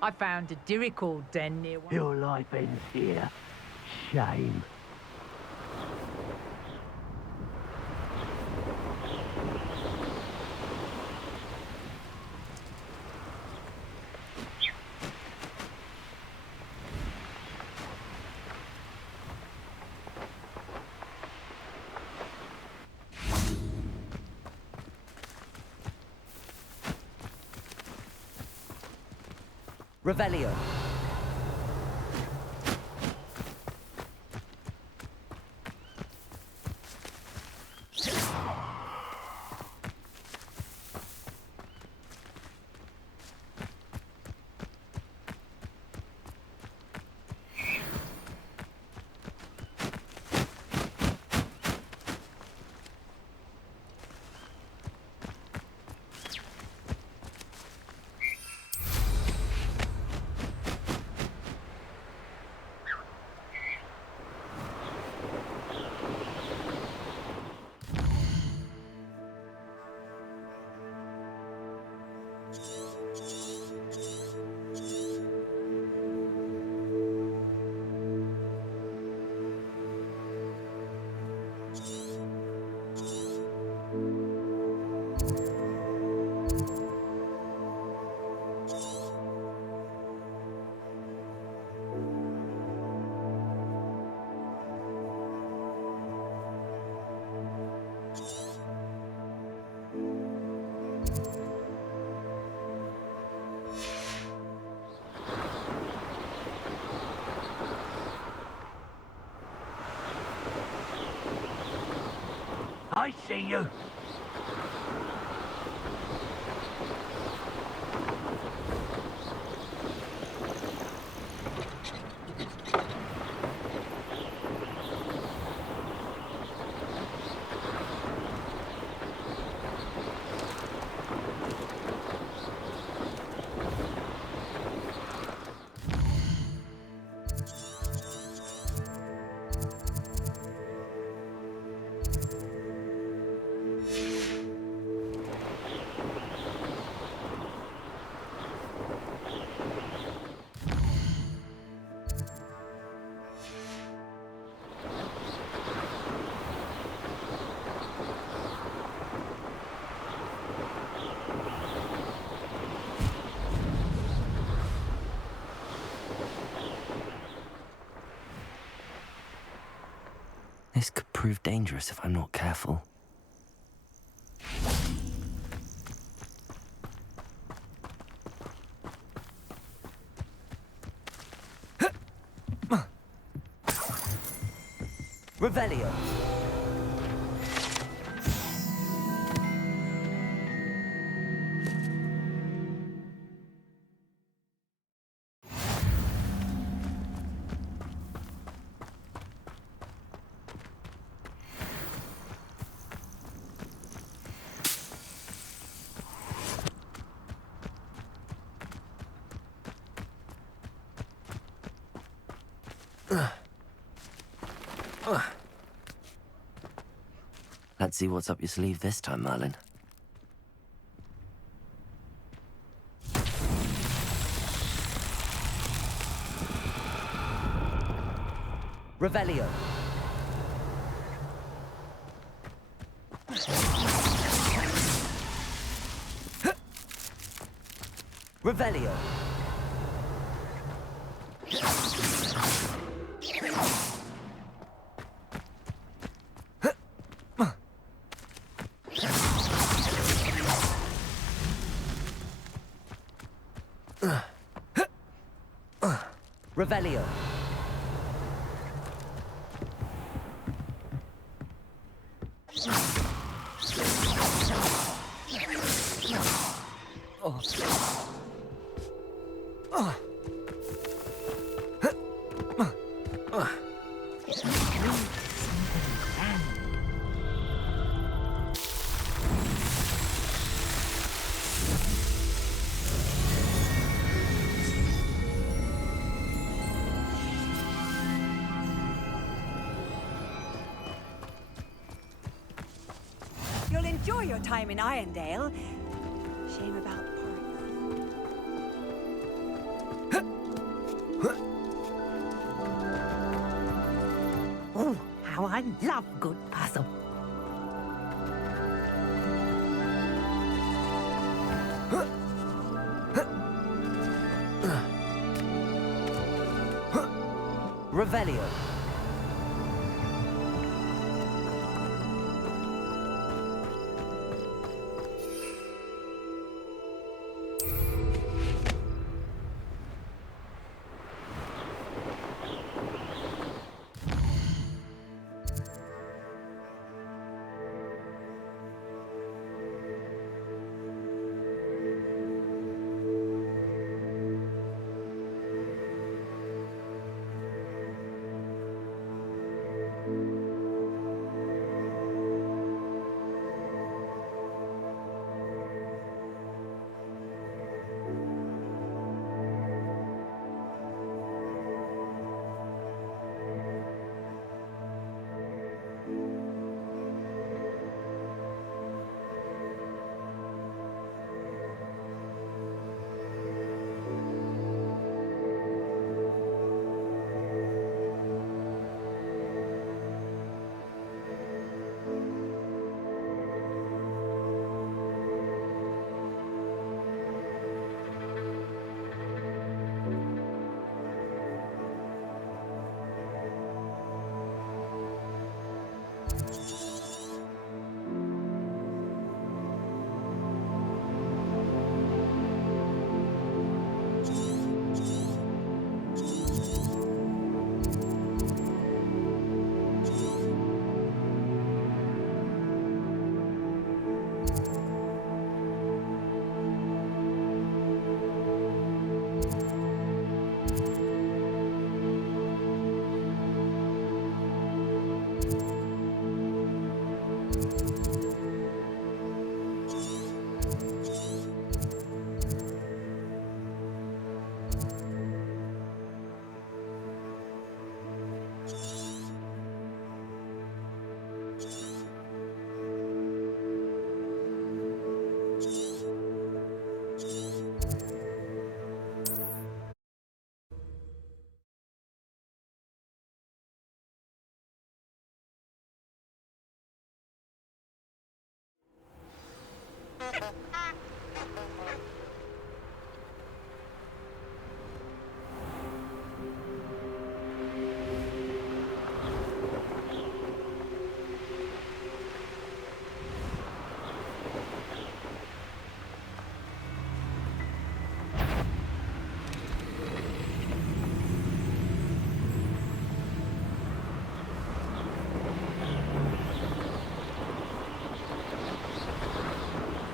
I found a Diricol den near one. Your life ends here. Shame. Revelio. I see you. This could prove dangerous if I'm not careful. Revelio. Let's see what's up your sleeve this time, Merlin. Revelio. Revelio. Revelio. your time in Irondale. Shame about Oh, how I love good puzzle. Revelio.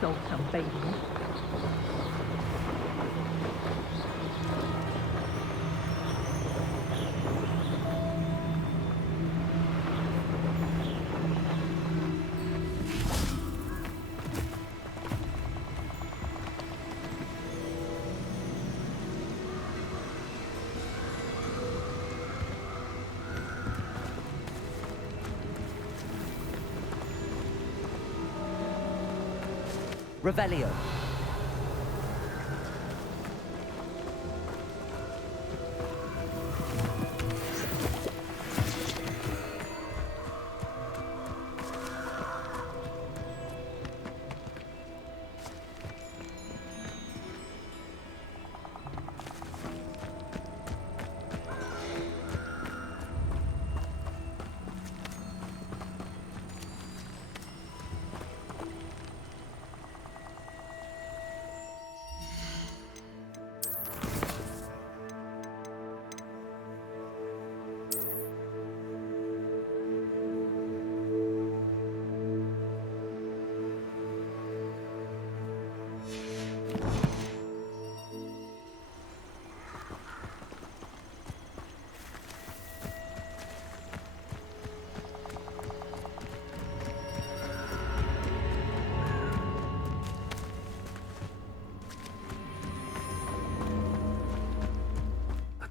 Sold some baby. Revelio.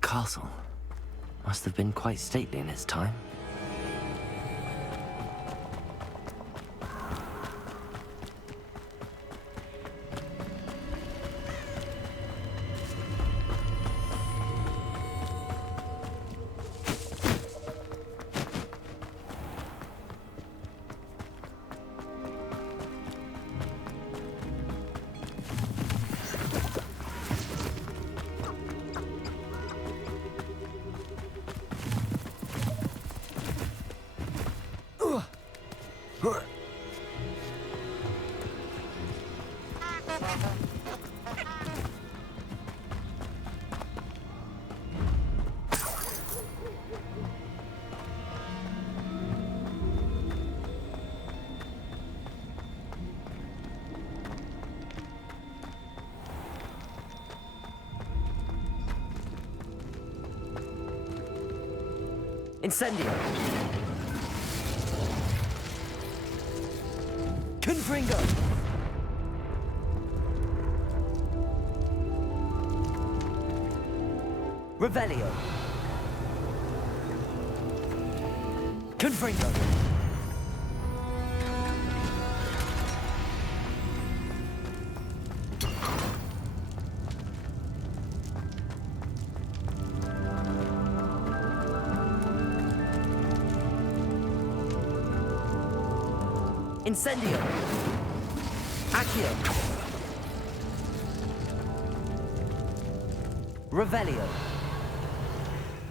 Castle must have been quite stately in its time. Incendio. Confringo. Revelio. Confringo. Incendio. Accio. Revelio.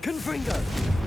Confringo.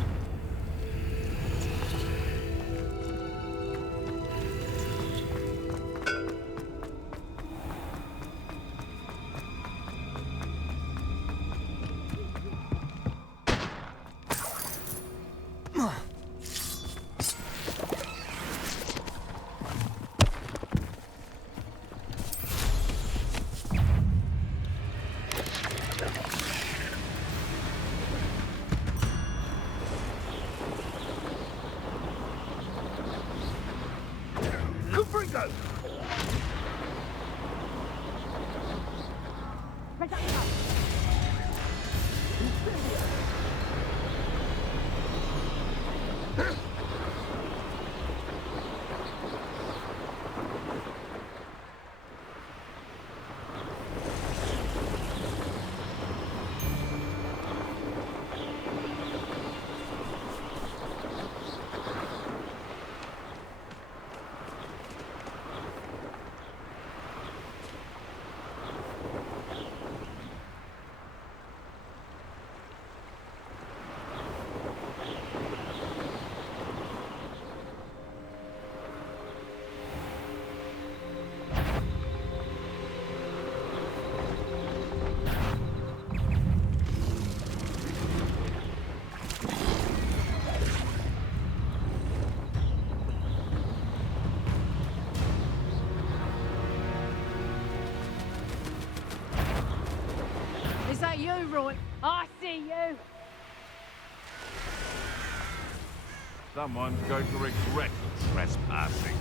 Is that you, Roy? I see you. Someone's going to regret trespassing.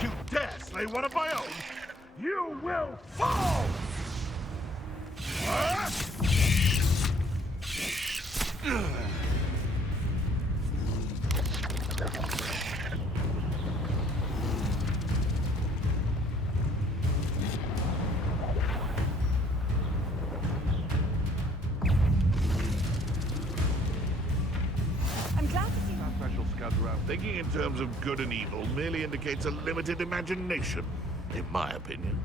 You dare slay one of my own? You will fall! I'm glad to see That special scud around. Thinking in terms of good and evil merely indicates a limited imagination, in my opinion.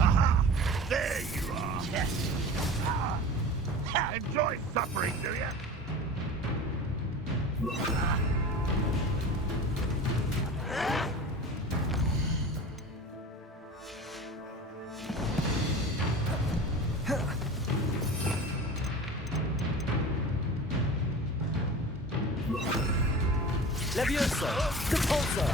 Aha! There you are. Enjoy suffering, do you? Leviosa! Depulso!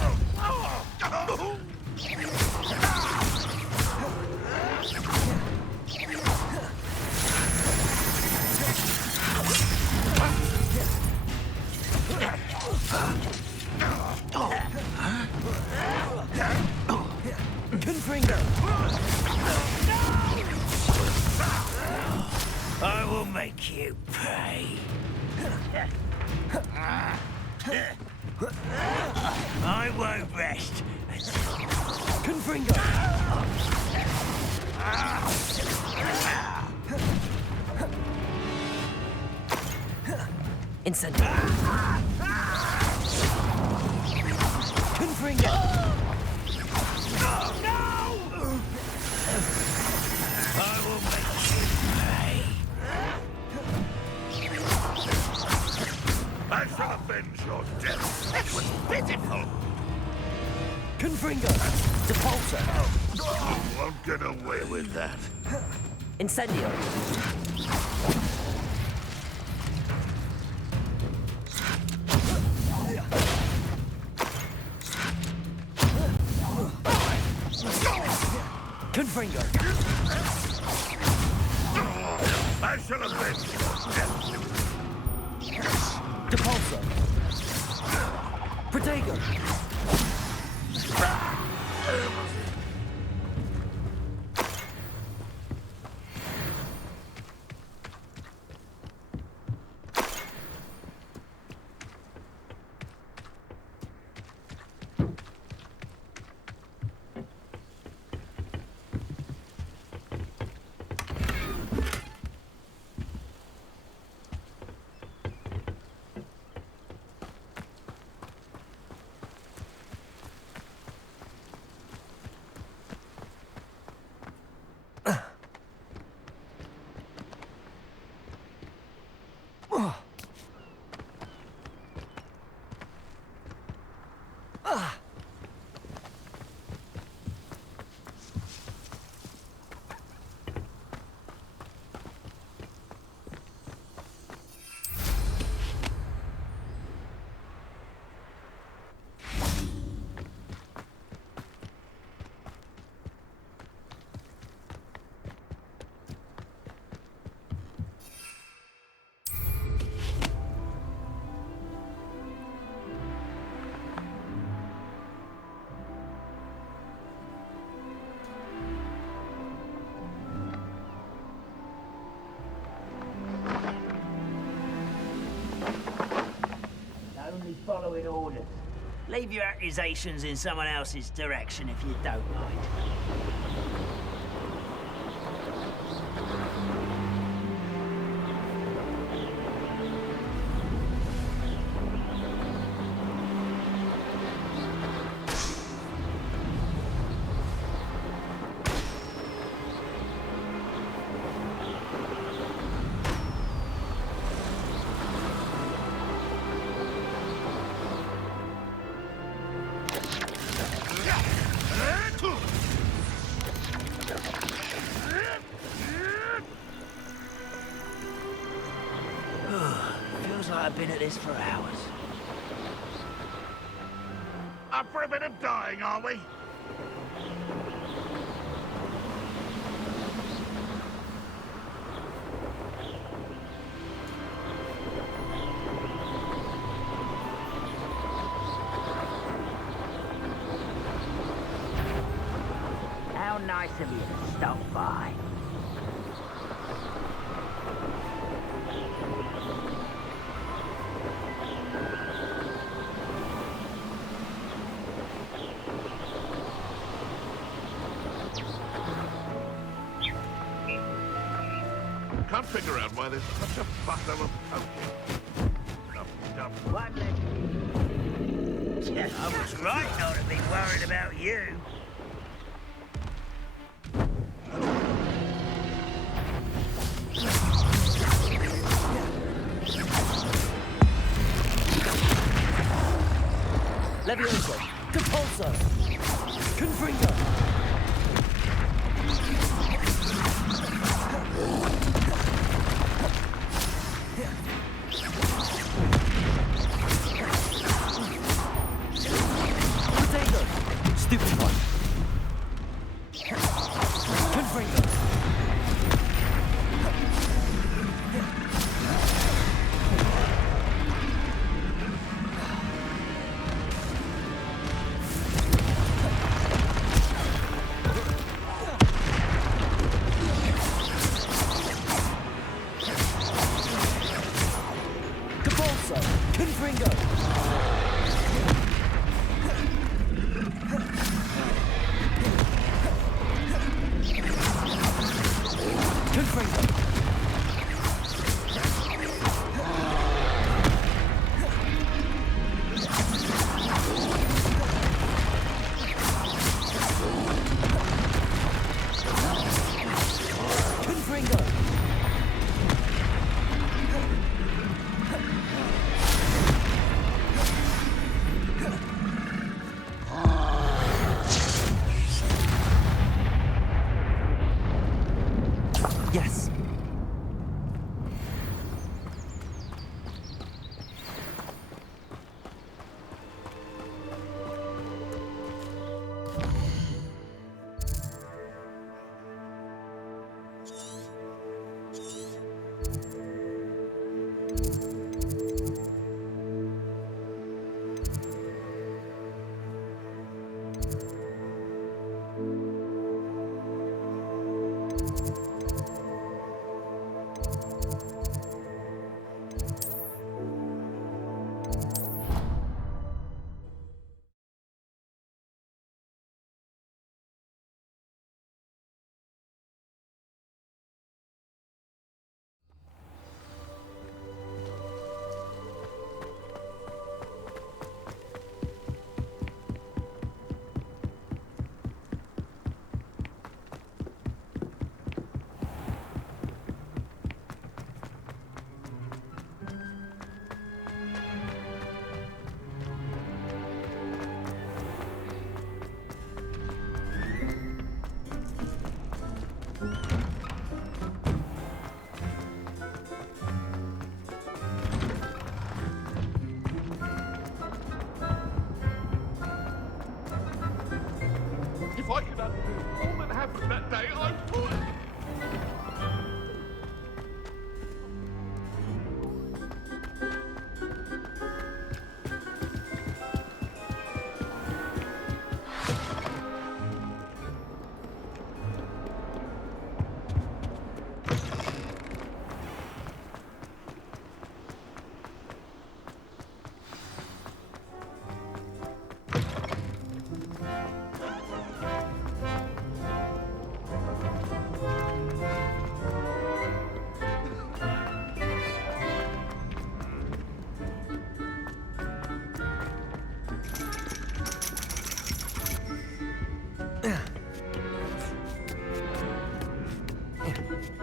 Confringo! I will make you pay. I won't rest. Confringo! Incendio! Confringo! I will make you pay. I shall avenge your death. That was pitiful. Confringo! Depulso! You won't get away with that. Incendio! Confringo! I shall avenge your death. Depulso! Protego! Following orders. Leave your accusations in someone else's direction if you don't mind. Feels like I've been at this for hours. Up for a bit of dying, are we? How nice of you to stop by. Can't figure out why there's such a fuss over poking. One less. I was right not to be worried about you. Levioso! Depulso! Confringo! Potato! Stupid one! Confringo! Depulso! Confringo! Confringo! Confringo! Yes. If I could undo all that happened that day, I would.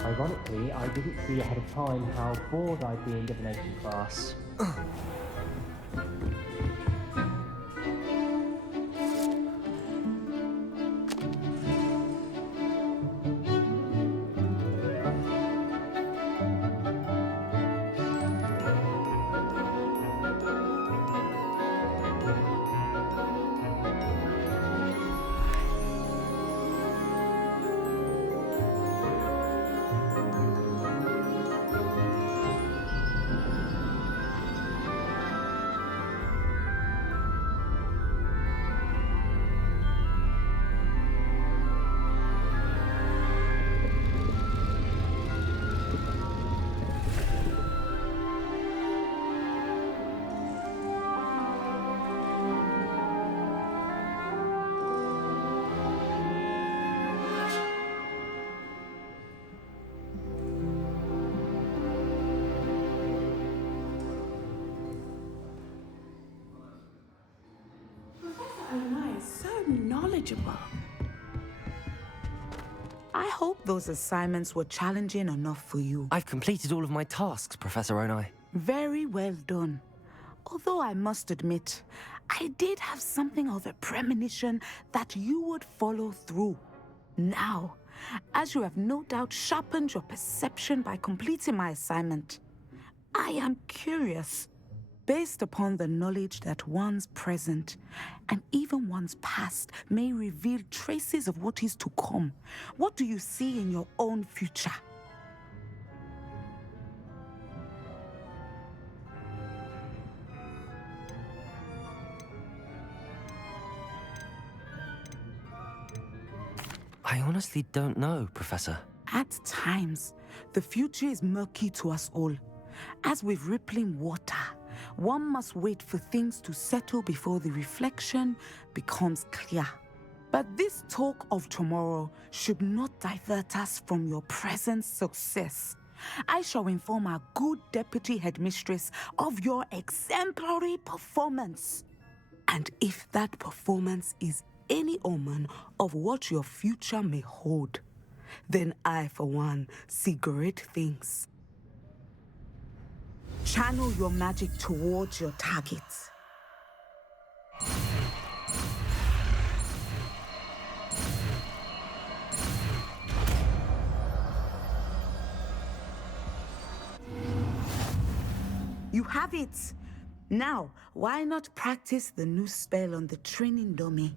Ironically, I didn't see ahead of time how bored I'd be in divination class. knowledgeable. I hope those assignments were challenging enough for you. I've completed all of my tasks, Professor Onai. Very well done. Although I must admit, I did have something of a premonition that you would follow through. Now, as you have no doubt sharpened your perception by completing my assignment, I am curious, based upon the knowledge that one's present and even one's past may reveal traces of what is to come. What do you see in your own future? I honestly don't know, Professor. At times, the future is murky to us all. As with rippling water, one must wait for things to settle before the reflection becomes clear. But this talk of tomorrow should not divert us from your present success. I shall inform our good deputy headmistress of your exemplary performance. And if that performance is any omen of what your future may hold, then I, for one, see great things. Channel your magic towards your targets. You have it! Now, why not practice the new spell on the training dummy?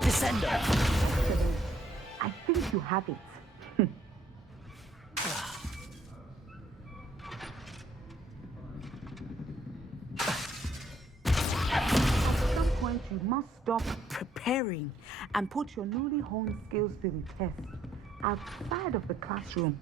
Descender! I think you have it. At some point, you must stop preparing and put your newly honed skills to the test outside of the classroom.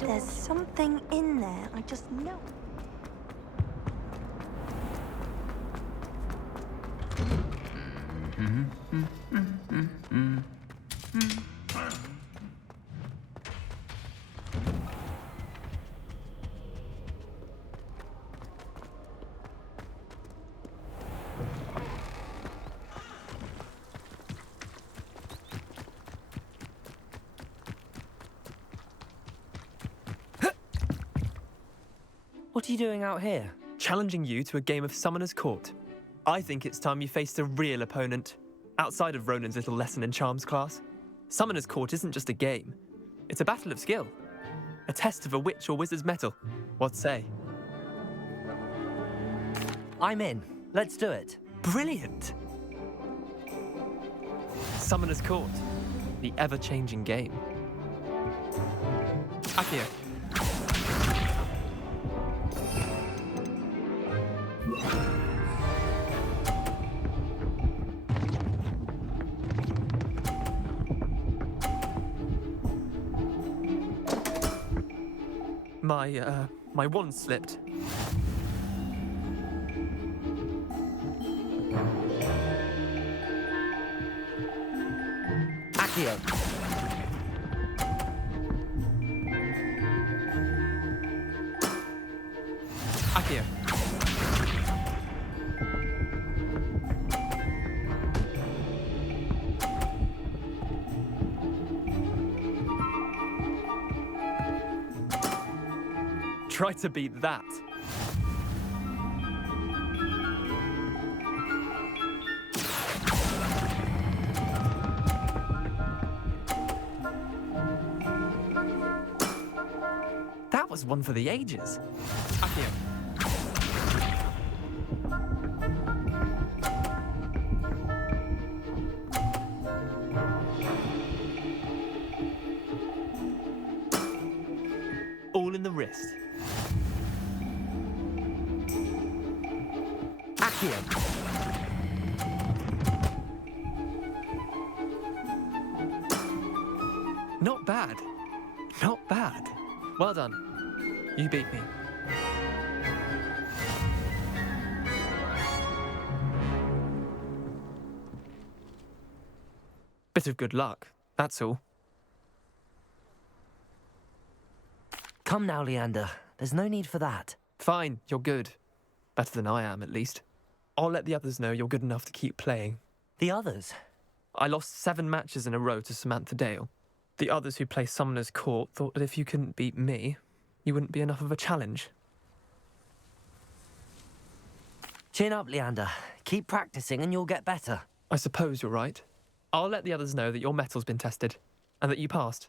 There's something in there, I just know. What are you doing out here? Challenging you to a game of Summoner's Court. I think it's time you faced a real opponent, outside of Ronan's little lesson in charms class. Summoner's Court isn't just a game. It's a battle of skill. A test of a witch or wizard's mettle. What say? I'm in. Let's do it. Brilliant! Summoner's Court. The ever-changing game. Akio. My wand slipped. Akio. Akio. Try to beat that. was one for the ages. Accio. All in the wrist. Accio. Not bad. Not bad. Well done. You beat me. Bit of good luck, that's all. Come now, Leander. There's no need for that. Fine, you're good. Better than I am, at least. I'll let the others know you're good enough to keep playing. The others? I lost 7 matches in a row to Samantha Dale. The others who play Summoner's Court thought that if you couldn't beat me, you wouldn't be enough of a challenge. Chin up, Leander. Keep practicing and you'll get better. I suppose you're right. I'll let the others know that your metal's been tested, and that you passed.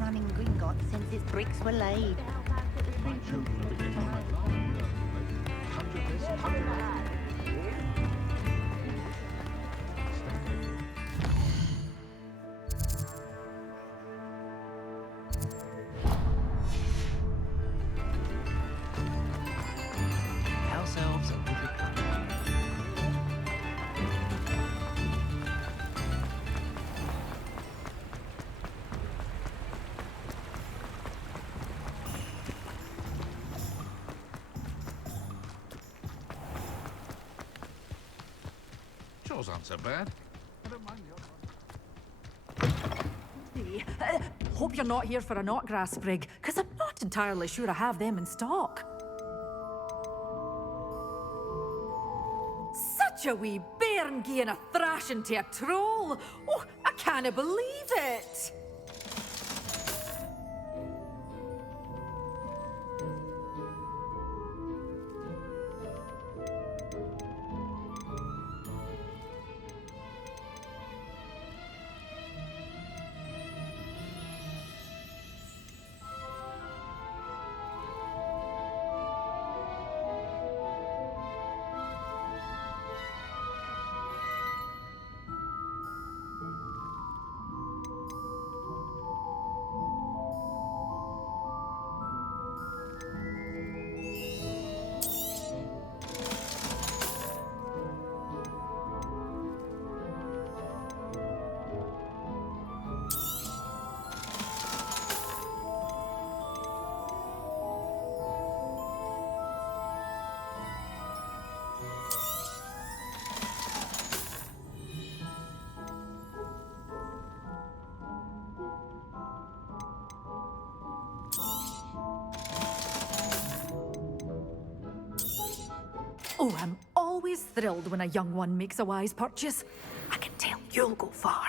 running Gringotts since its bricks were laid. House elves are wicked. Chores aren't so bad. I don't mind the odd one. Hope you're not here for a knotgrass sprig, because I'm not entirely sure I have them in stock. Such a wee bairn gieing a thrashing to a troll! Oh, I can't believe it! Oh, I'm always thrilled when a young one makes a wise purchase. I can tell you'll go far.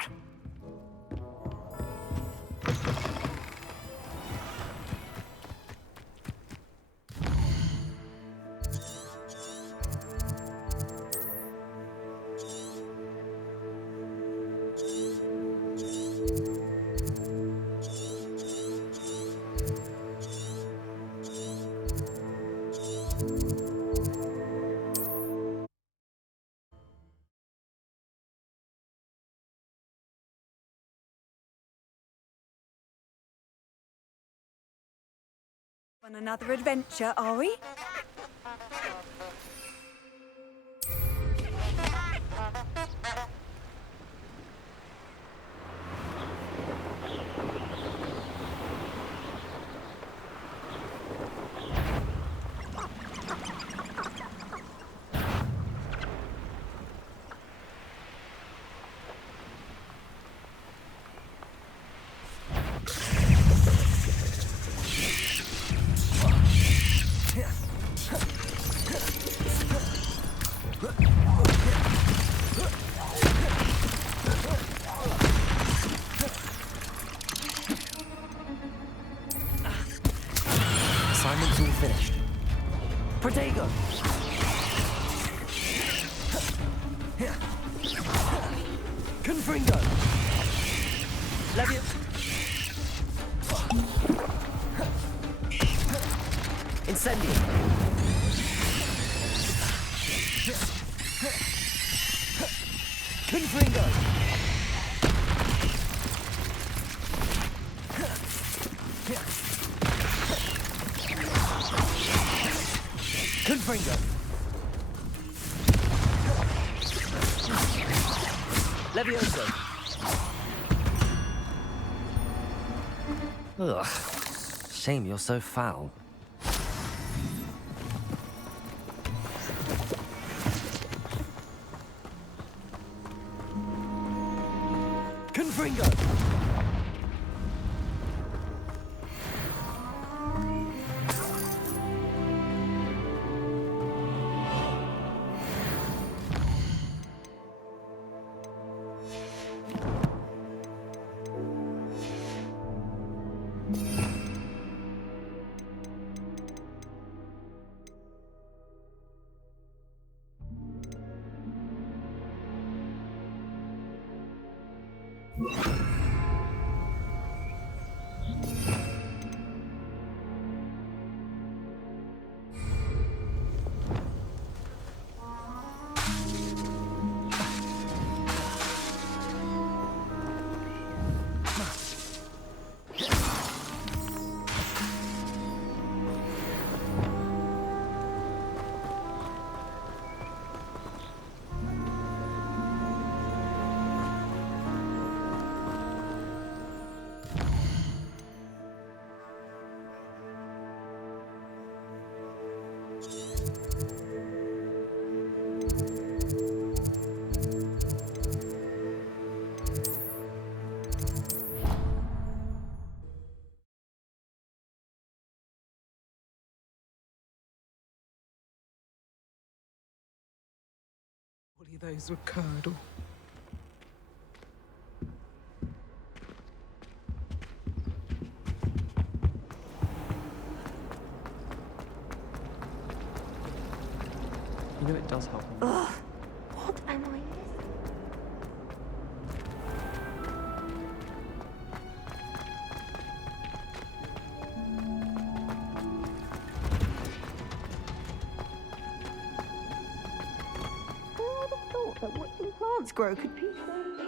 On another adventure, are we? Assignment's all finished. Protego! Confringo! Leviat! Incendio! Confringo! Confringo! Levioso! Ugh. Shame you're so foul. Confringo! Those were curdle. You know it does help. Ugh, what am I missing? Who would have thought that watching plants grow could be so dangerous?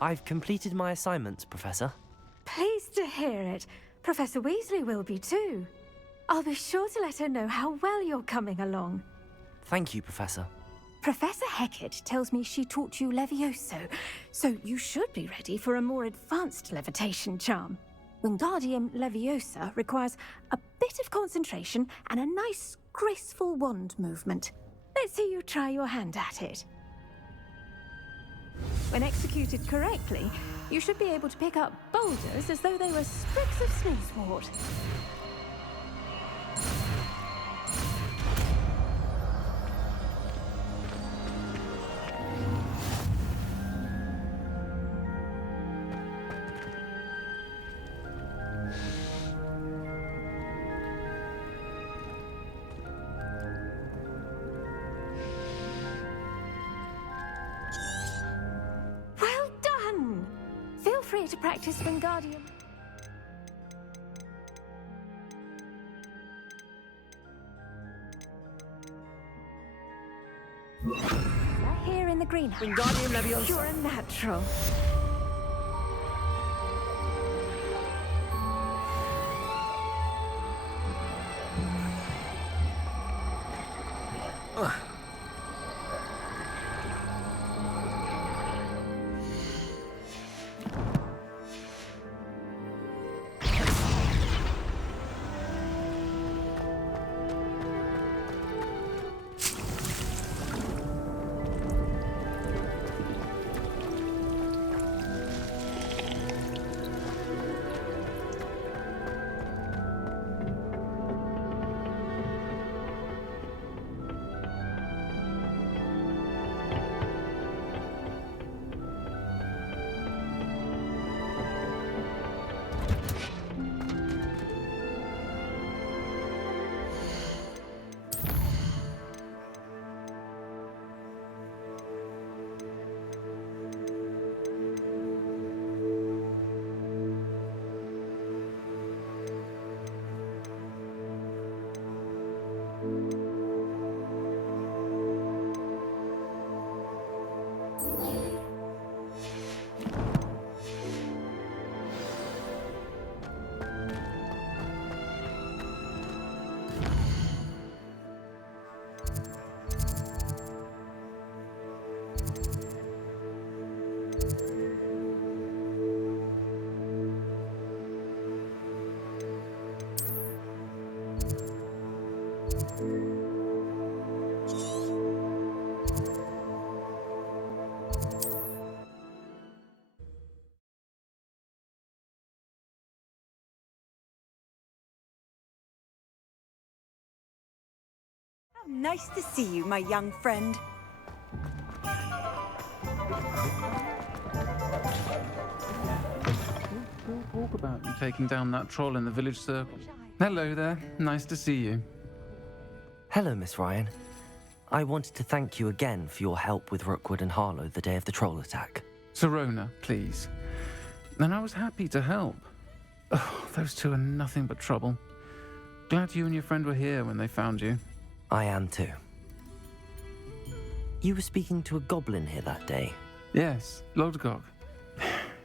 I've completed my assignments, Professor. Pleased to hear it. Professor Weasley will be too. I'll be sure to let her know how well you're coming along. Thank you, Professor. Professor Hecat tells me she taught you Levioso, so you should be ready for a more advanced levitation charm. Wingardium Leviosa requires a bit of concentration and a nice, graceful wand movement. Let's see you try your hand at it. When executed correctly, you should be able to pick up boulders as though they were sprigs of sneezewort. Well done! Feel free to practice Wingardium. Here in the greenhouse. Wingardium Leviosa. You're a natural. Nice to see you, my young friend. We'll talk about you taking down that troll in the village circle. Hello there. Nice to see you. Hello, Miss Ryan. I wanted to thank you again for your help with Rookwood and Harlow the day of the troll attack. Serona, please. And I was happy to help. Oh, those two are nothing but trouble. Glad you and your friend were here when they found you. I am too. You were speaking to a goblin here that day. Yes, Lodgok.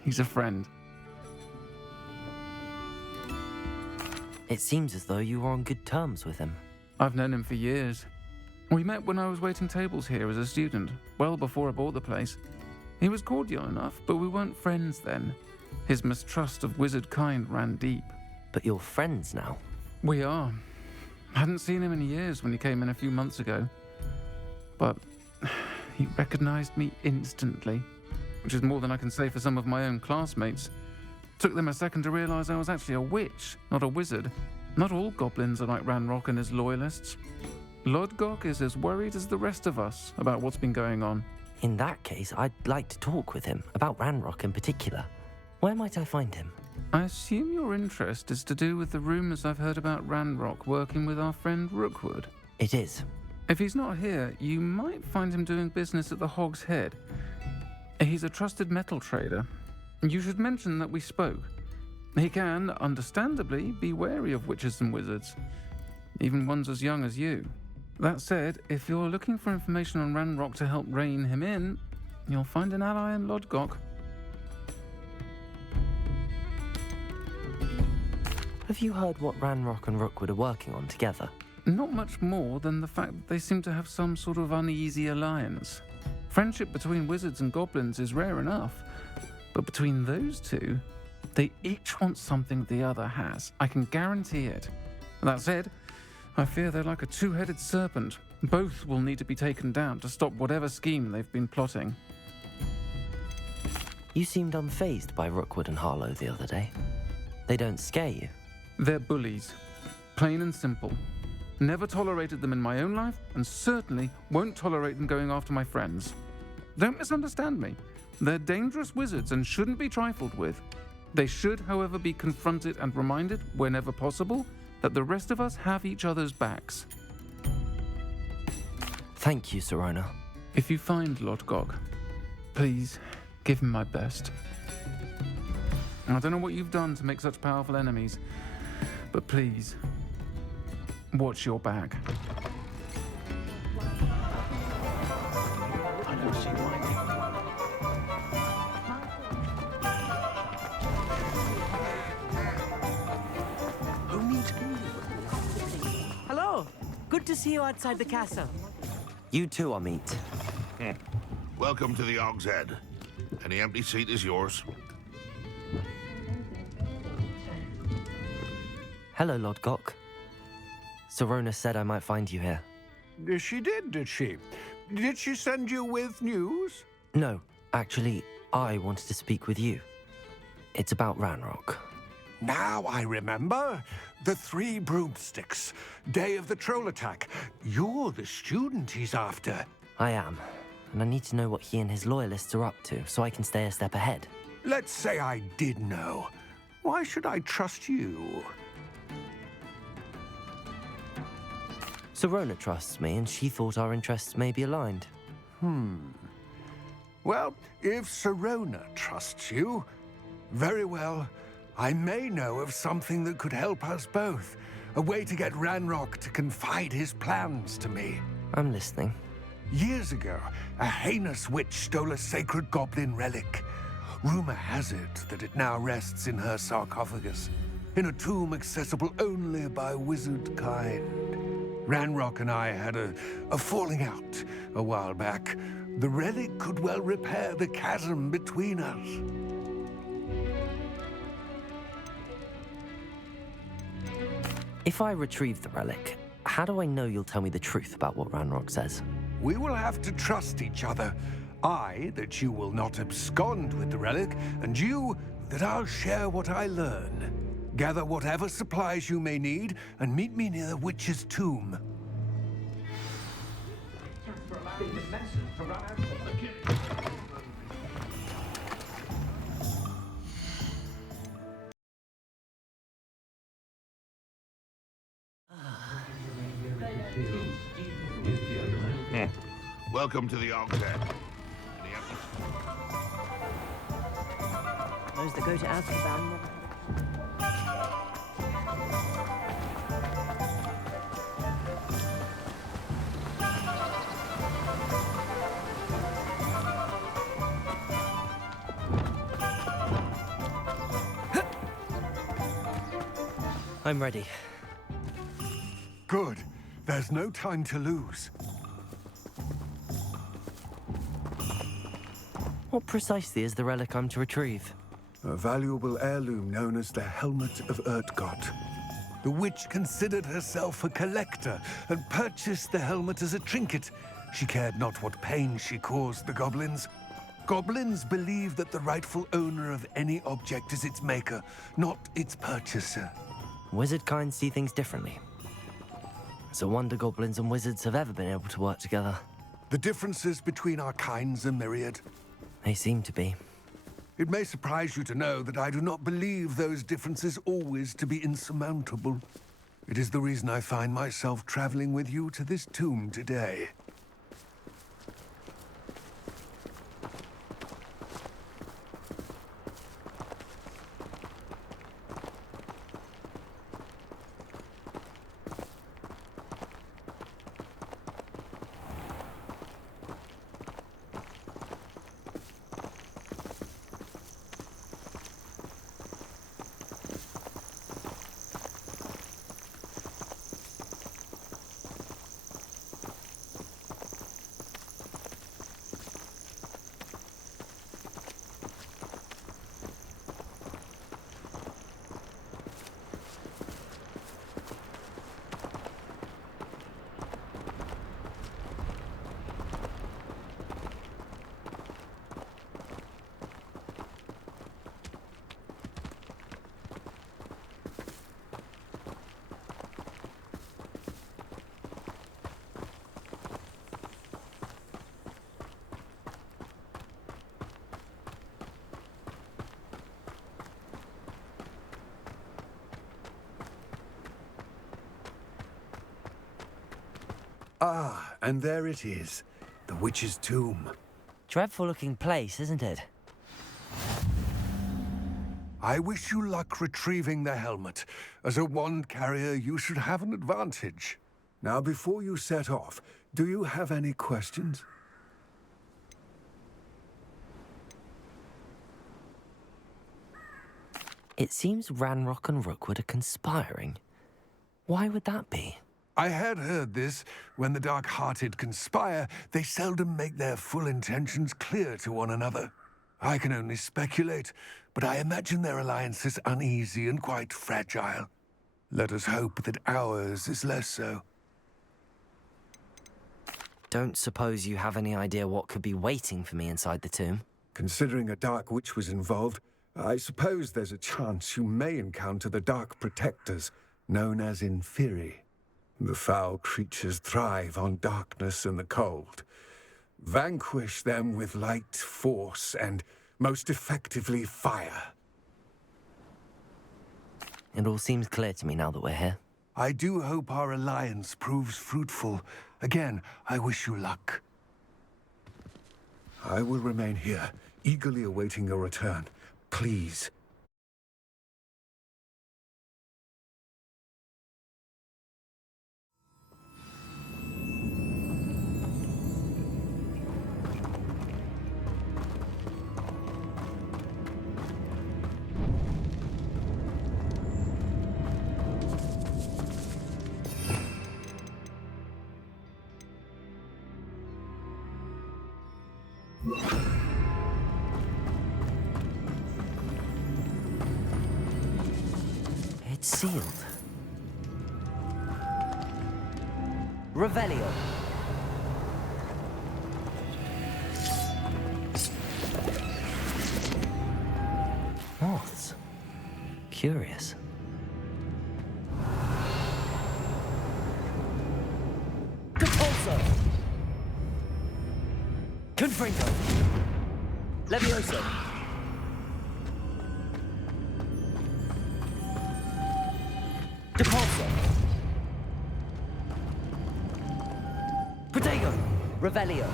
He's a friend. It seems as though you were on good terms with him. I've known him for years. We met when I was waiting tables here as a student, well before I bought the place. He was cordial enough, but we weren't friends then. His mistrust of wizard kind ran deep. But you're friends now? We are. I hadn't seen him in years when he came in a few months ago. But he recognized me instantly, which is more than I can say for some of my own classmates. Took them a second to realize I was actually a witch, not a wizard. Not all goblins are like Ranrock and his loyalists. Lodgok is as worried as the rest of us about what's been going on. In that case, I'd like to talk with him, about Ranrock in particular. Where might I find him? I assume your interest is to do with the rumors I've heard about Ranrock working with our friend Rookwood. It is. If he's not here, you might find him doing business at the Hog's Head. He's a trusted metal trader. You should mention that we spoke. He can, understandably, be wary of witches and wizards, even ones as young as you. That said, if you're looking for information on Ranrock to help rein him in, you'll find an ally in Lodgok. Have you heard what Ranrock and Rookwood are working on together? Not much more than the fact that they seem to have some sort of uneasy alliance. Friendship between wizards and goblins is rare enough, but between those two, they each want something the other has. I can guarantee it. That said, I fear they're like a two-headed serpent. Both will need to be taken down to stop whatever scheme they've been plotting. You seemed unfazed by Rookwood and Harlow the other day. They don't scare you? They're bullies. Plain and simple. Never tolerated them in my own life, and certainly won't tolerate them going after my friends. Don't misunderstand me. They're dangerous wizards and shouldn't be trifled with. They should, however, be confronted and reminded, whenever possible, that the rest of us have each other's backs. Thank you, Serona. If you find Lodgok, please give him my best. I don't know what you've done to make such powerful enemies, but please, watch your back. I don't see why. Hello. Good to see you outside the castle. You too, Amit. Welcome to the Hog's Head. Any empty seat is yours. Hello, Lodgok. Serona said I might find you here. She did she? Did she send you with news? No, actually, I wanted to speak with you. It's about Ranrock. Now I remember. The 3 broomsticks. Day of the troll attack. You're the student he's after. I am, and I need to know what he and his loyalists are up to so I can stay a step ahead. Let's say I did know. Why should I trust you? Serona trusts me, and she thought our interests may be aligned. Well, if Serona trusts you, very well. I may know of something that could help us both. A way to get Ranrock to confide his plans to me. I'm listening. Years ago, a heinous witch stole a sacred goblin relic. Rumor has it that it now rests in her sarcophagus, in a tomb accessible only by wizard kind. Ranrock and I had a falling out a while back. The relic could well repair the chasm between us. If I retrieve the relic, how do I know you'll tell me the truth about what Ranrock says? We will have to trust each other. I, that you will not abscond with the relic, and you, that I'll share what I learn. Gather whatever supplies you may need, and meet me near the witch's tomb. Welcome to the Hog's Head. Those that go to Azkaban never... I'm ready. Good. There's no time to lose. What precisely is the relic I'm to retrieve? A valuable heirloom known as the Helmet of Urtgott. The witch considered herself a collector and purchased the helmet as a trinket. She cared not what pain she caused the goblins. Goblins believe that the rightful owner of any object is its maker, not its purchaser. Wizard kind see things differently. It's a wonder goblins and wizards have ever been able to work together. The differences between our kinds are myriad. They seem to be. It may surprise you to know that I do not believe those differences always to be insurmountable. It is the reason I find myself traveling with you to this tomb today. Ah, and there it is, the witch's tomb. Dreadful looking place, isn't it? I wish you luck retrieving the helmet. As a wand carrier, you should have an advantage. Now, before you set off, do you have any questions? It seems Ranrock and Rookwood are conspiring. Why would that be? I had heard this. When the dark-hearted conspire, they seldom make their full intentions clear to one another. I can only speculate, but I imagine their alliance is uneasy and quite fragile. Let us hope that ours is less so. Don't suppose you have any idea what could be waiting for me inside the tomb? Considering a dark witch was involved, I suppose there's a chance you may encounter the Dark Protectors, known as Inferi. The foul creatures thrive on darkness and the cold. Vanquish them with light, force, and most effectively fire. It all seems clear to me now that we're here. I do hope our alliance proves fruitful. Again, I wish you luck. I will remain here, eagerly awaiting your return. Please. It's sealed. Revelio. Moths. Curious. Depulso. Confringo. Levioso. Depulso. Protego. Revelio.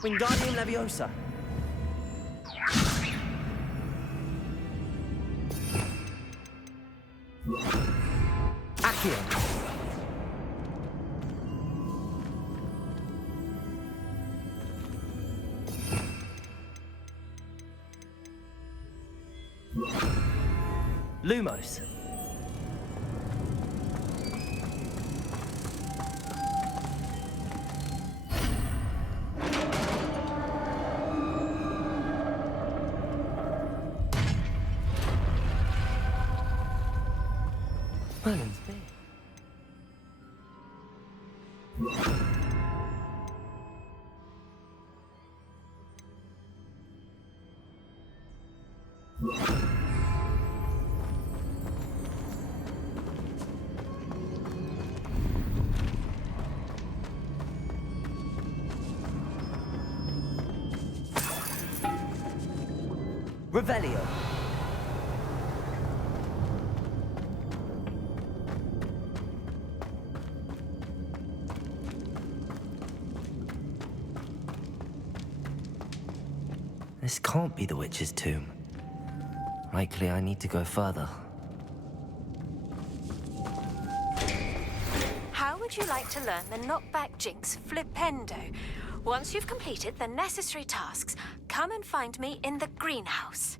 Wingardium Leviosa. Lumos. Merlin's big. Revelio. This can't be the witch's tomb. Likely I need to go further. How would you like to learn the knockback jinx flipendo? Once you've completed the necessary tasks, come and find me in the greenhouse.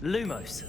Lumos.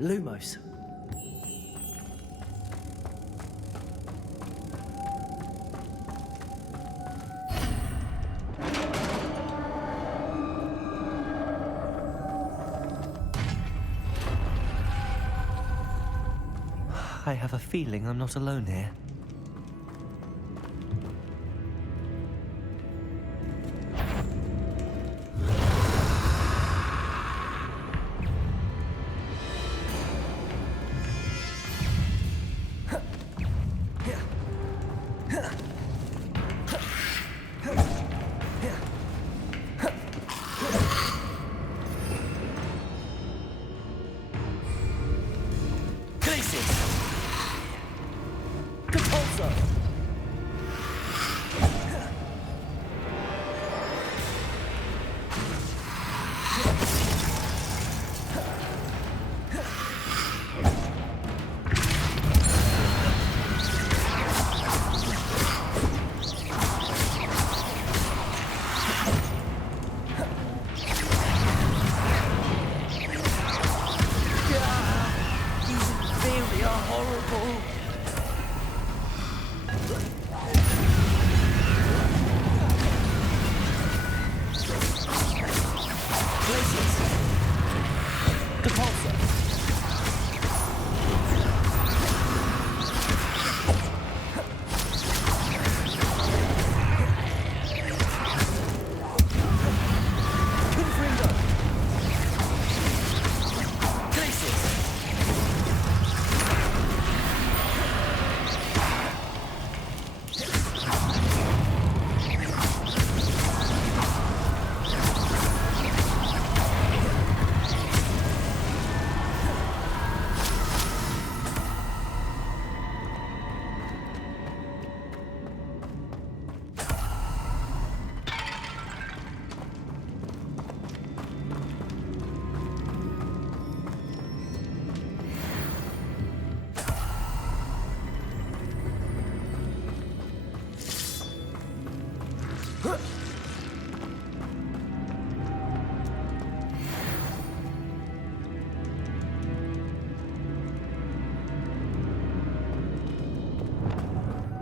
Lumos. I have a feeling I'm not alone here.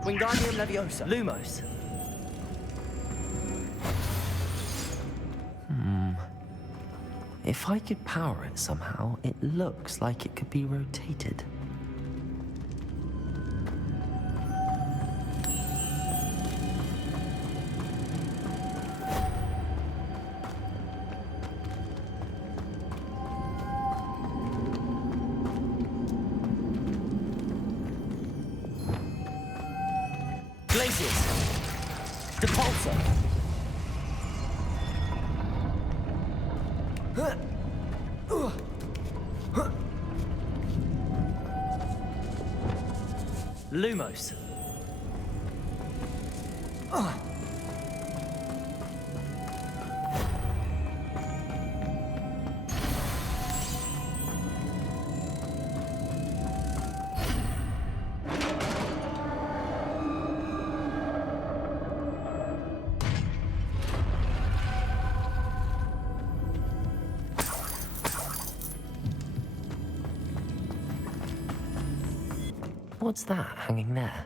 Wingardium Leviosa. Lumos. If I could power it somehow, it looks like it could be rotated. Glaciers! Depulsor! Lumos! What's that hanging there?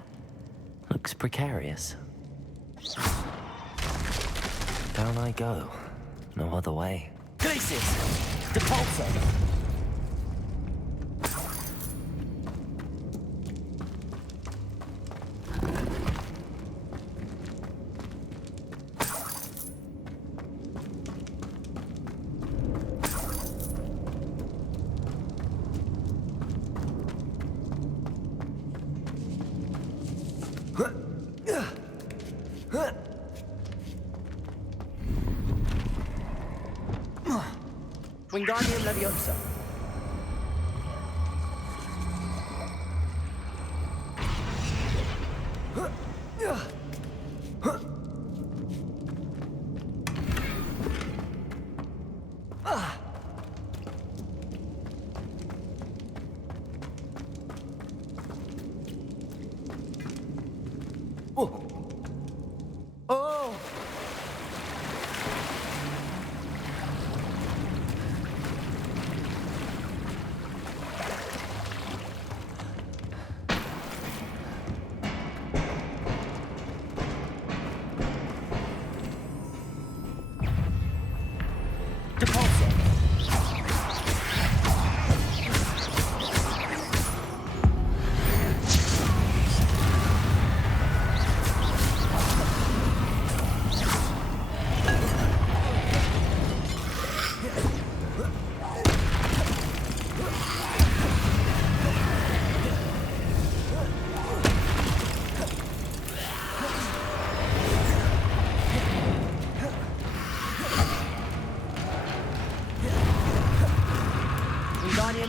Looks precarious. Down I go. No other way. Glaciers! Depulsor! Wingardium Leviosa.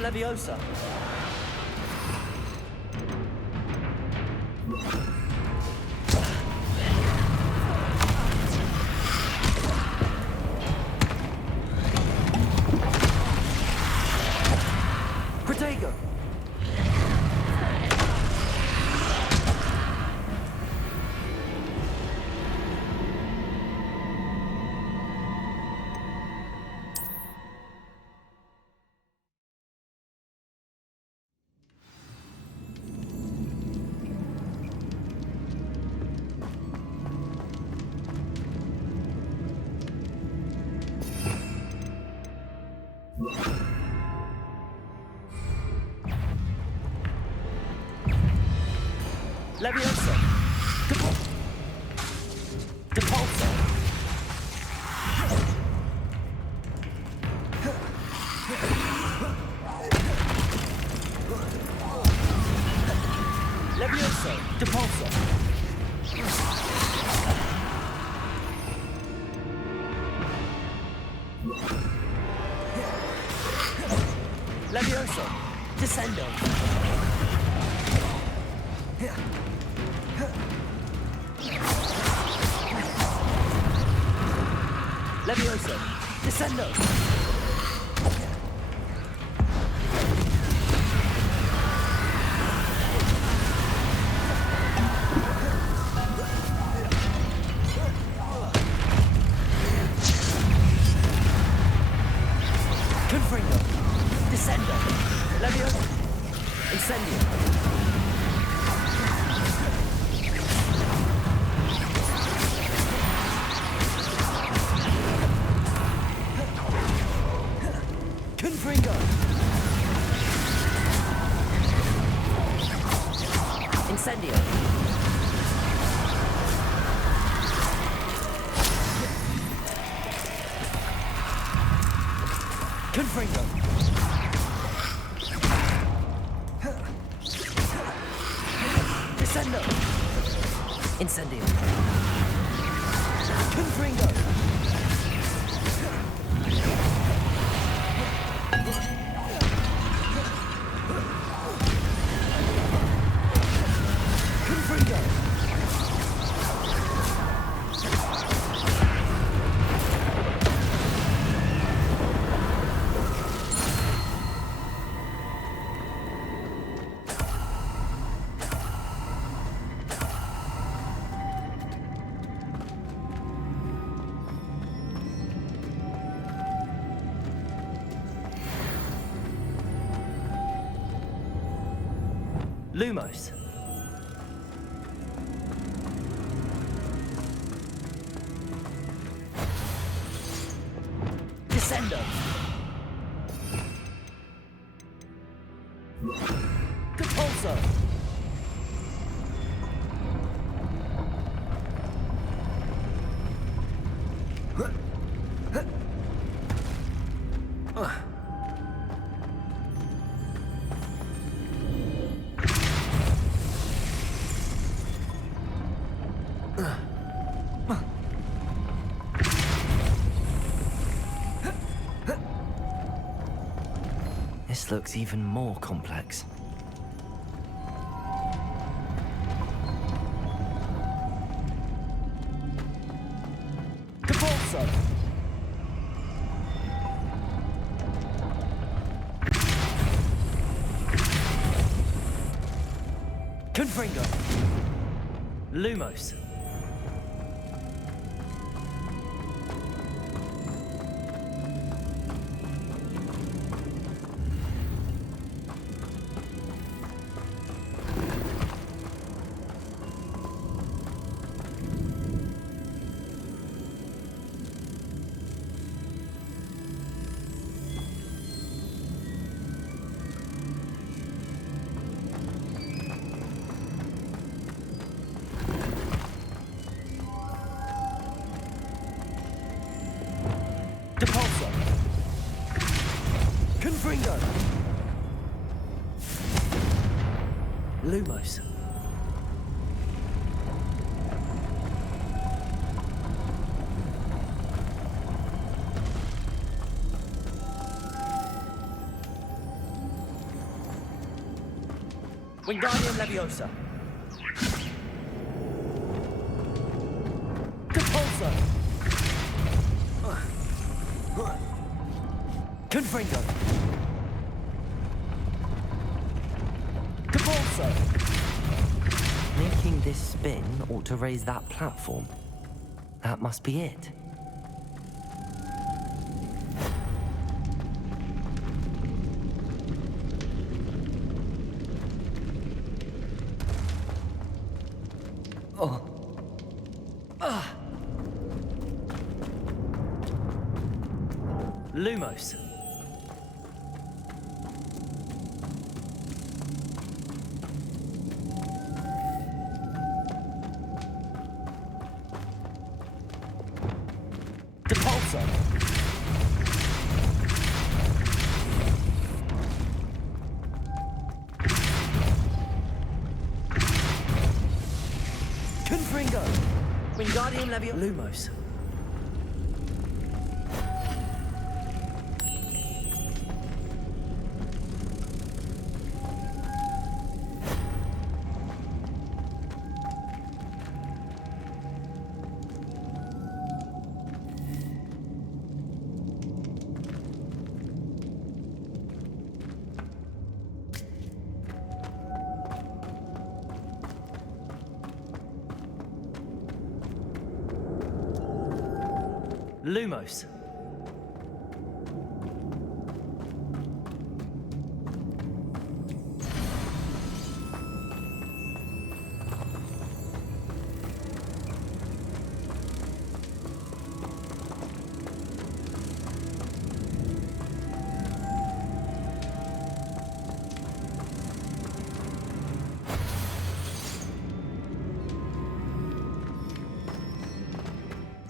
Leviosa. Protego. Leviosa. Depulsor. Leviosa. Depulsor. Leviosa. Descendo. Leviosa. Descendo. Confringo. Descendo. Leviosa. Incendio. Confringo. Incendio. Confringo. Descendo. Incendio. Confringo. Lumos. Descendo. Capulso. This looks even more complex. Capulso! Confringo! Lumos! Depulso! Confringo! Lumos! Wingardium Leviosa! Depulso! Confringo! Capulso! Making this spin ought to raise that platform. That must be it. Oh. Ah. Lumos. Depulso. Confringo. Wingardium Leviosa. Lumos. Lumos.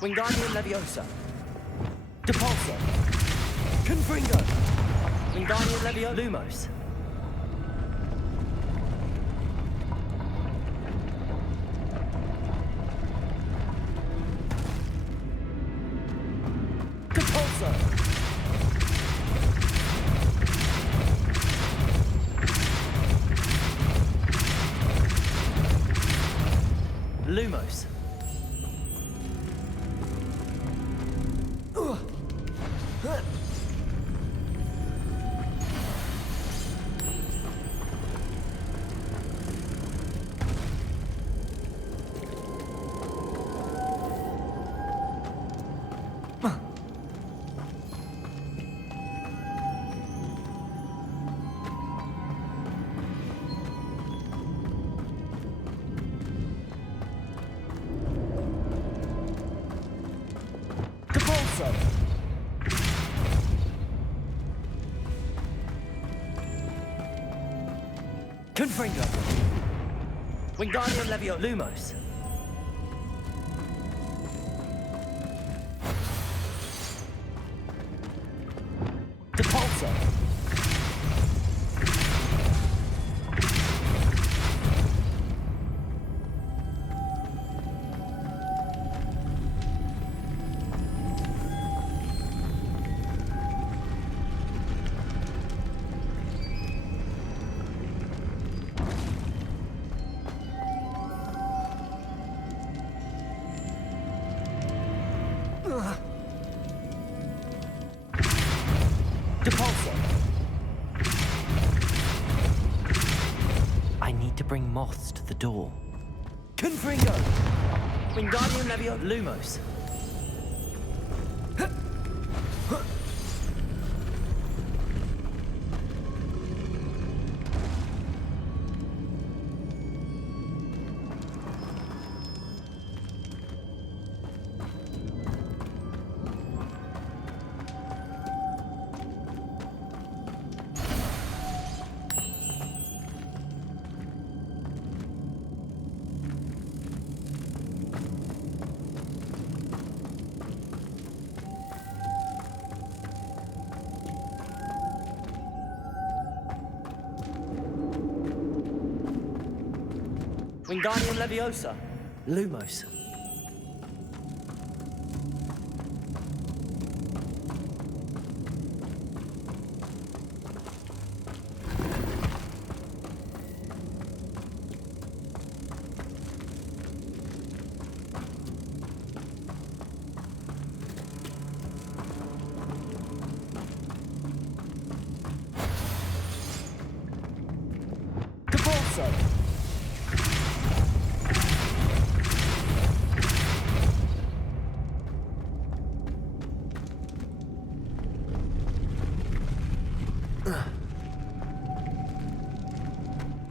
Wingardium Leviosa. Depulso. Confringo. Wingardium Leviosa. Lumos. sir. Lumos. Confringo. Wingardium Leviosa. Lumos. Depulso. I need to bring moths to the door. Confringo! Wingardium Leviosa. Lumos. Wingardium Leviosa. Lumos.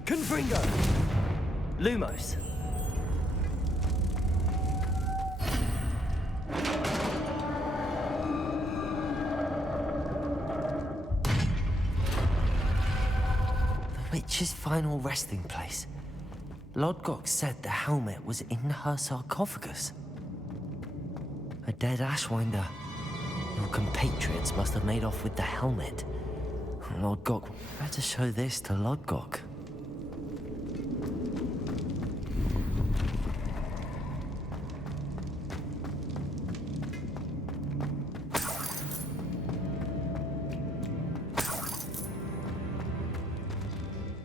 Confringo! Lumos. The witch's final resting place. Lodgok said the helmet was in her sarcophagus. A dead Ashwinder. Your compatriots must have made off with the helmet. Lodgok, better show this to Lodgok.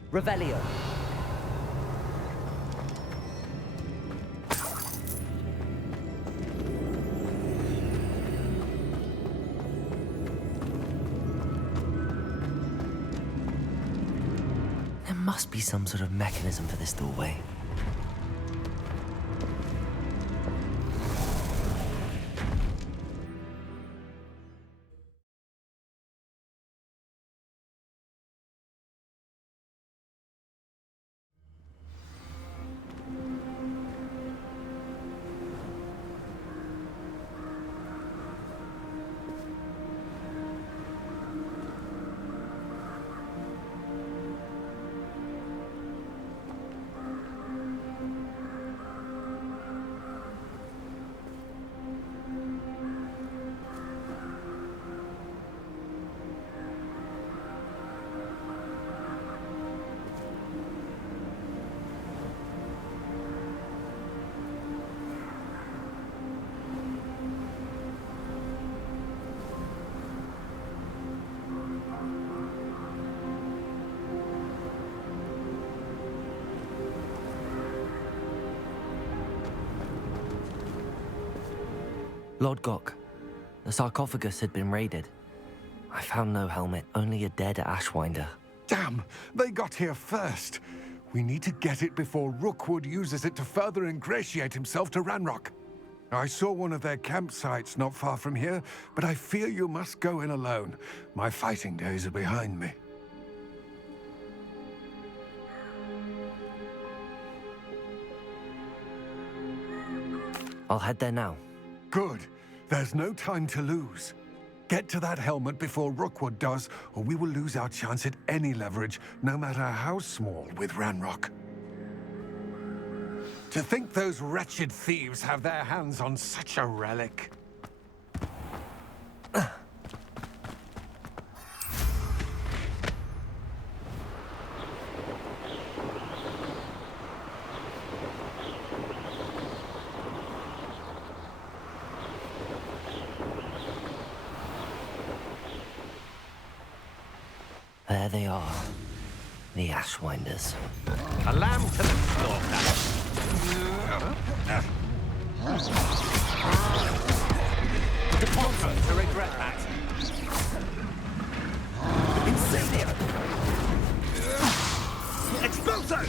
Revelio. There must be some sort of mechanism for this doorway. Lord Gok, the sarcophagus had been raided. I found no helmet, only a dead Ashwinder. Damn! They got here first. We need to get it before Rookwood uses it to further ingratiate himself to Ranrock. I saw one of their campsites not far from here, but I fear you must go in alone. My fighting days are behind me. I'll head there now. Good. There's no time to lose. Get to that helmet before Rookwood does, or we will lose our chance at any leverage, no matter how small, with Ranrock. To think those wretched thieves have their hands on such a relic. There they are, the Ashwinders. A lamb to the slaughter. Departure to regret that. Incendio! Expulso!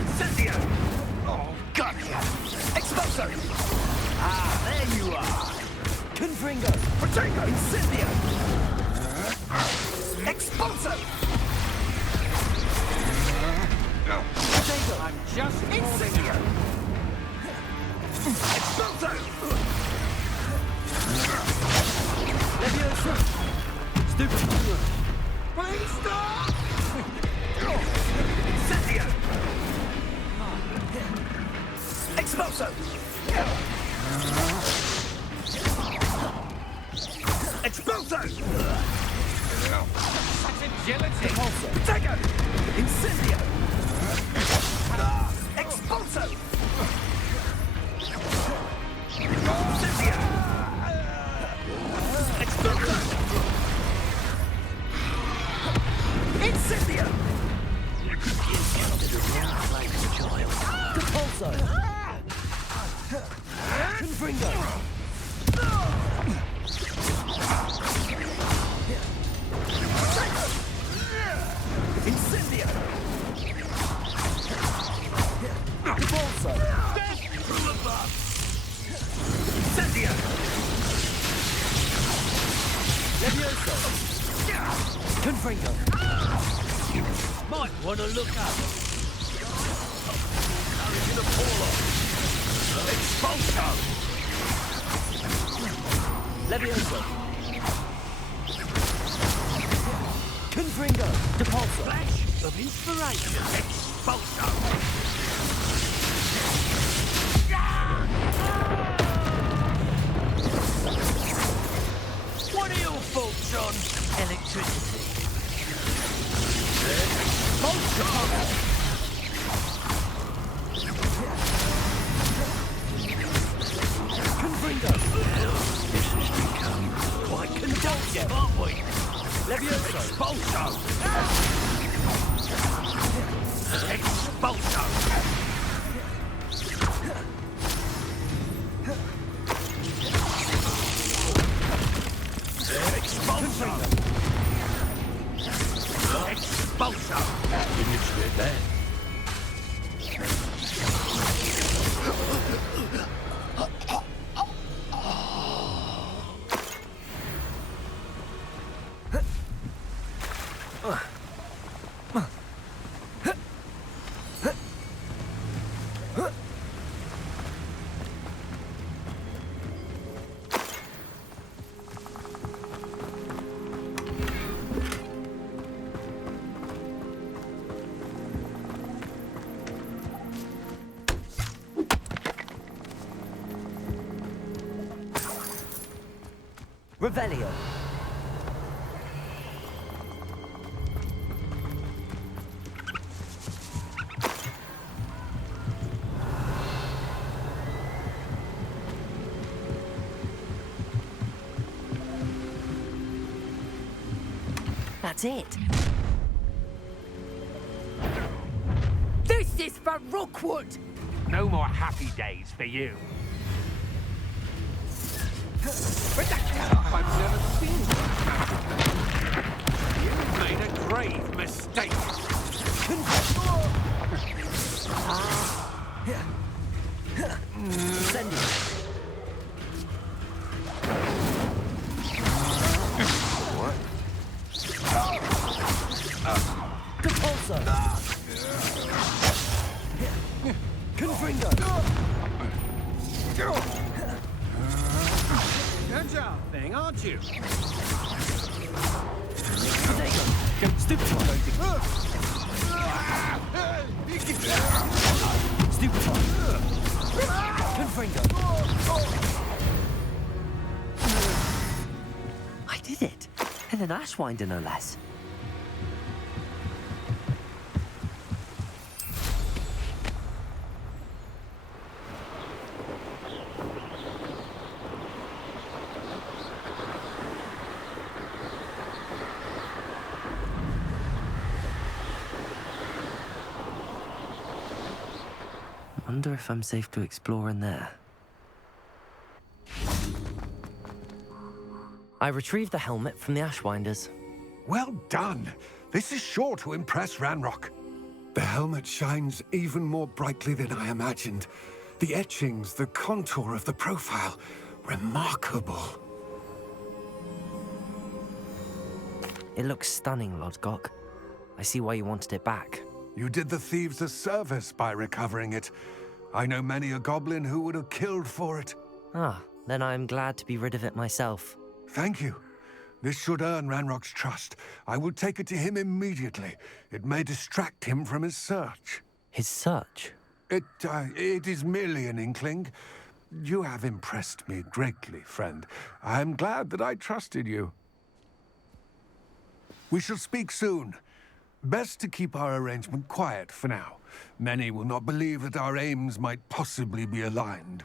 Incendio! Oh, gotcha! Expulso! Ah, there you are! Confringo! Protego! Incendio! Expulso! Protego! I'm just Incendio! Expulso! Leviosa! Stupid! Please stop! Incendio! Expulso! Expulso! Such agility! Protego! Incendio! Expulso! Incendio! Expulso! Incendio! Repulso! Confringo! Incendio! Repulso! From above! Incendio! Levioso! Confringo! Might want to look up. Courage in a Apollo! Expulso! Levioso! Confringo! Depulso! Flash of inspiration! Expulso! What are your faults on electricity? Expulso! Confringo! This has become quite conducive, aren't we? Levioso! Expulso! Expulso! Expulso! Expulso! Finish with that. Revelio. That's it. This is for Rookwood! No more happy days for you. I've never seen that. You've made a grave mistake. Send it. What? Compulsor. Confringo. Good job, thing, aren't you? Stupid one. Stupid one. Confringo. I did it. And an Ashwinder, no less. Wonder if I'm safe to explore in there. I retrieved the helmet from the Ashwinders. Well done. This is sure to impress Ranrock. The helmet shines even more brightly than I imagined. The etchings, the contour of the profile, remarkable. It looks stunning, Lodgok. I see why you wanted it back. You did the thieves a service by recovering it. I know many a goblin who would have killed for it. Ah, then I'm glad to be rid of it myself. Thank you. This should earn Ranrock's trust. I will take it to him immediately. It may distract him from his search. His search? It is merely an inkling. You have impressed me greatly, friend. I am glad that I trusted you. We shall speak soon. Best to keep our arrangement quiet for now. Many will not believe that our aims might possibly be aligned.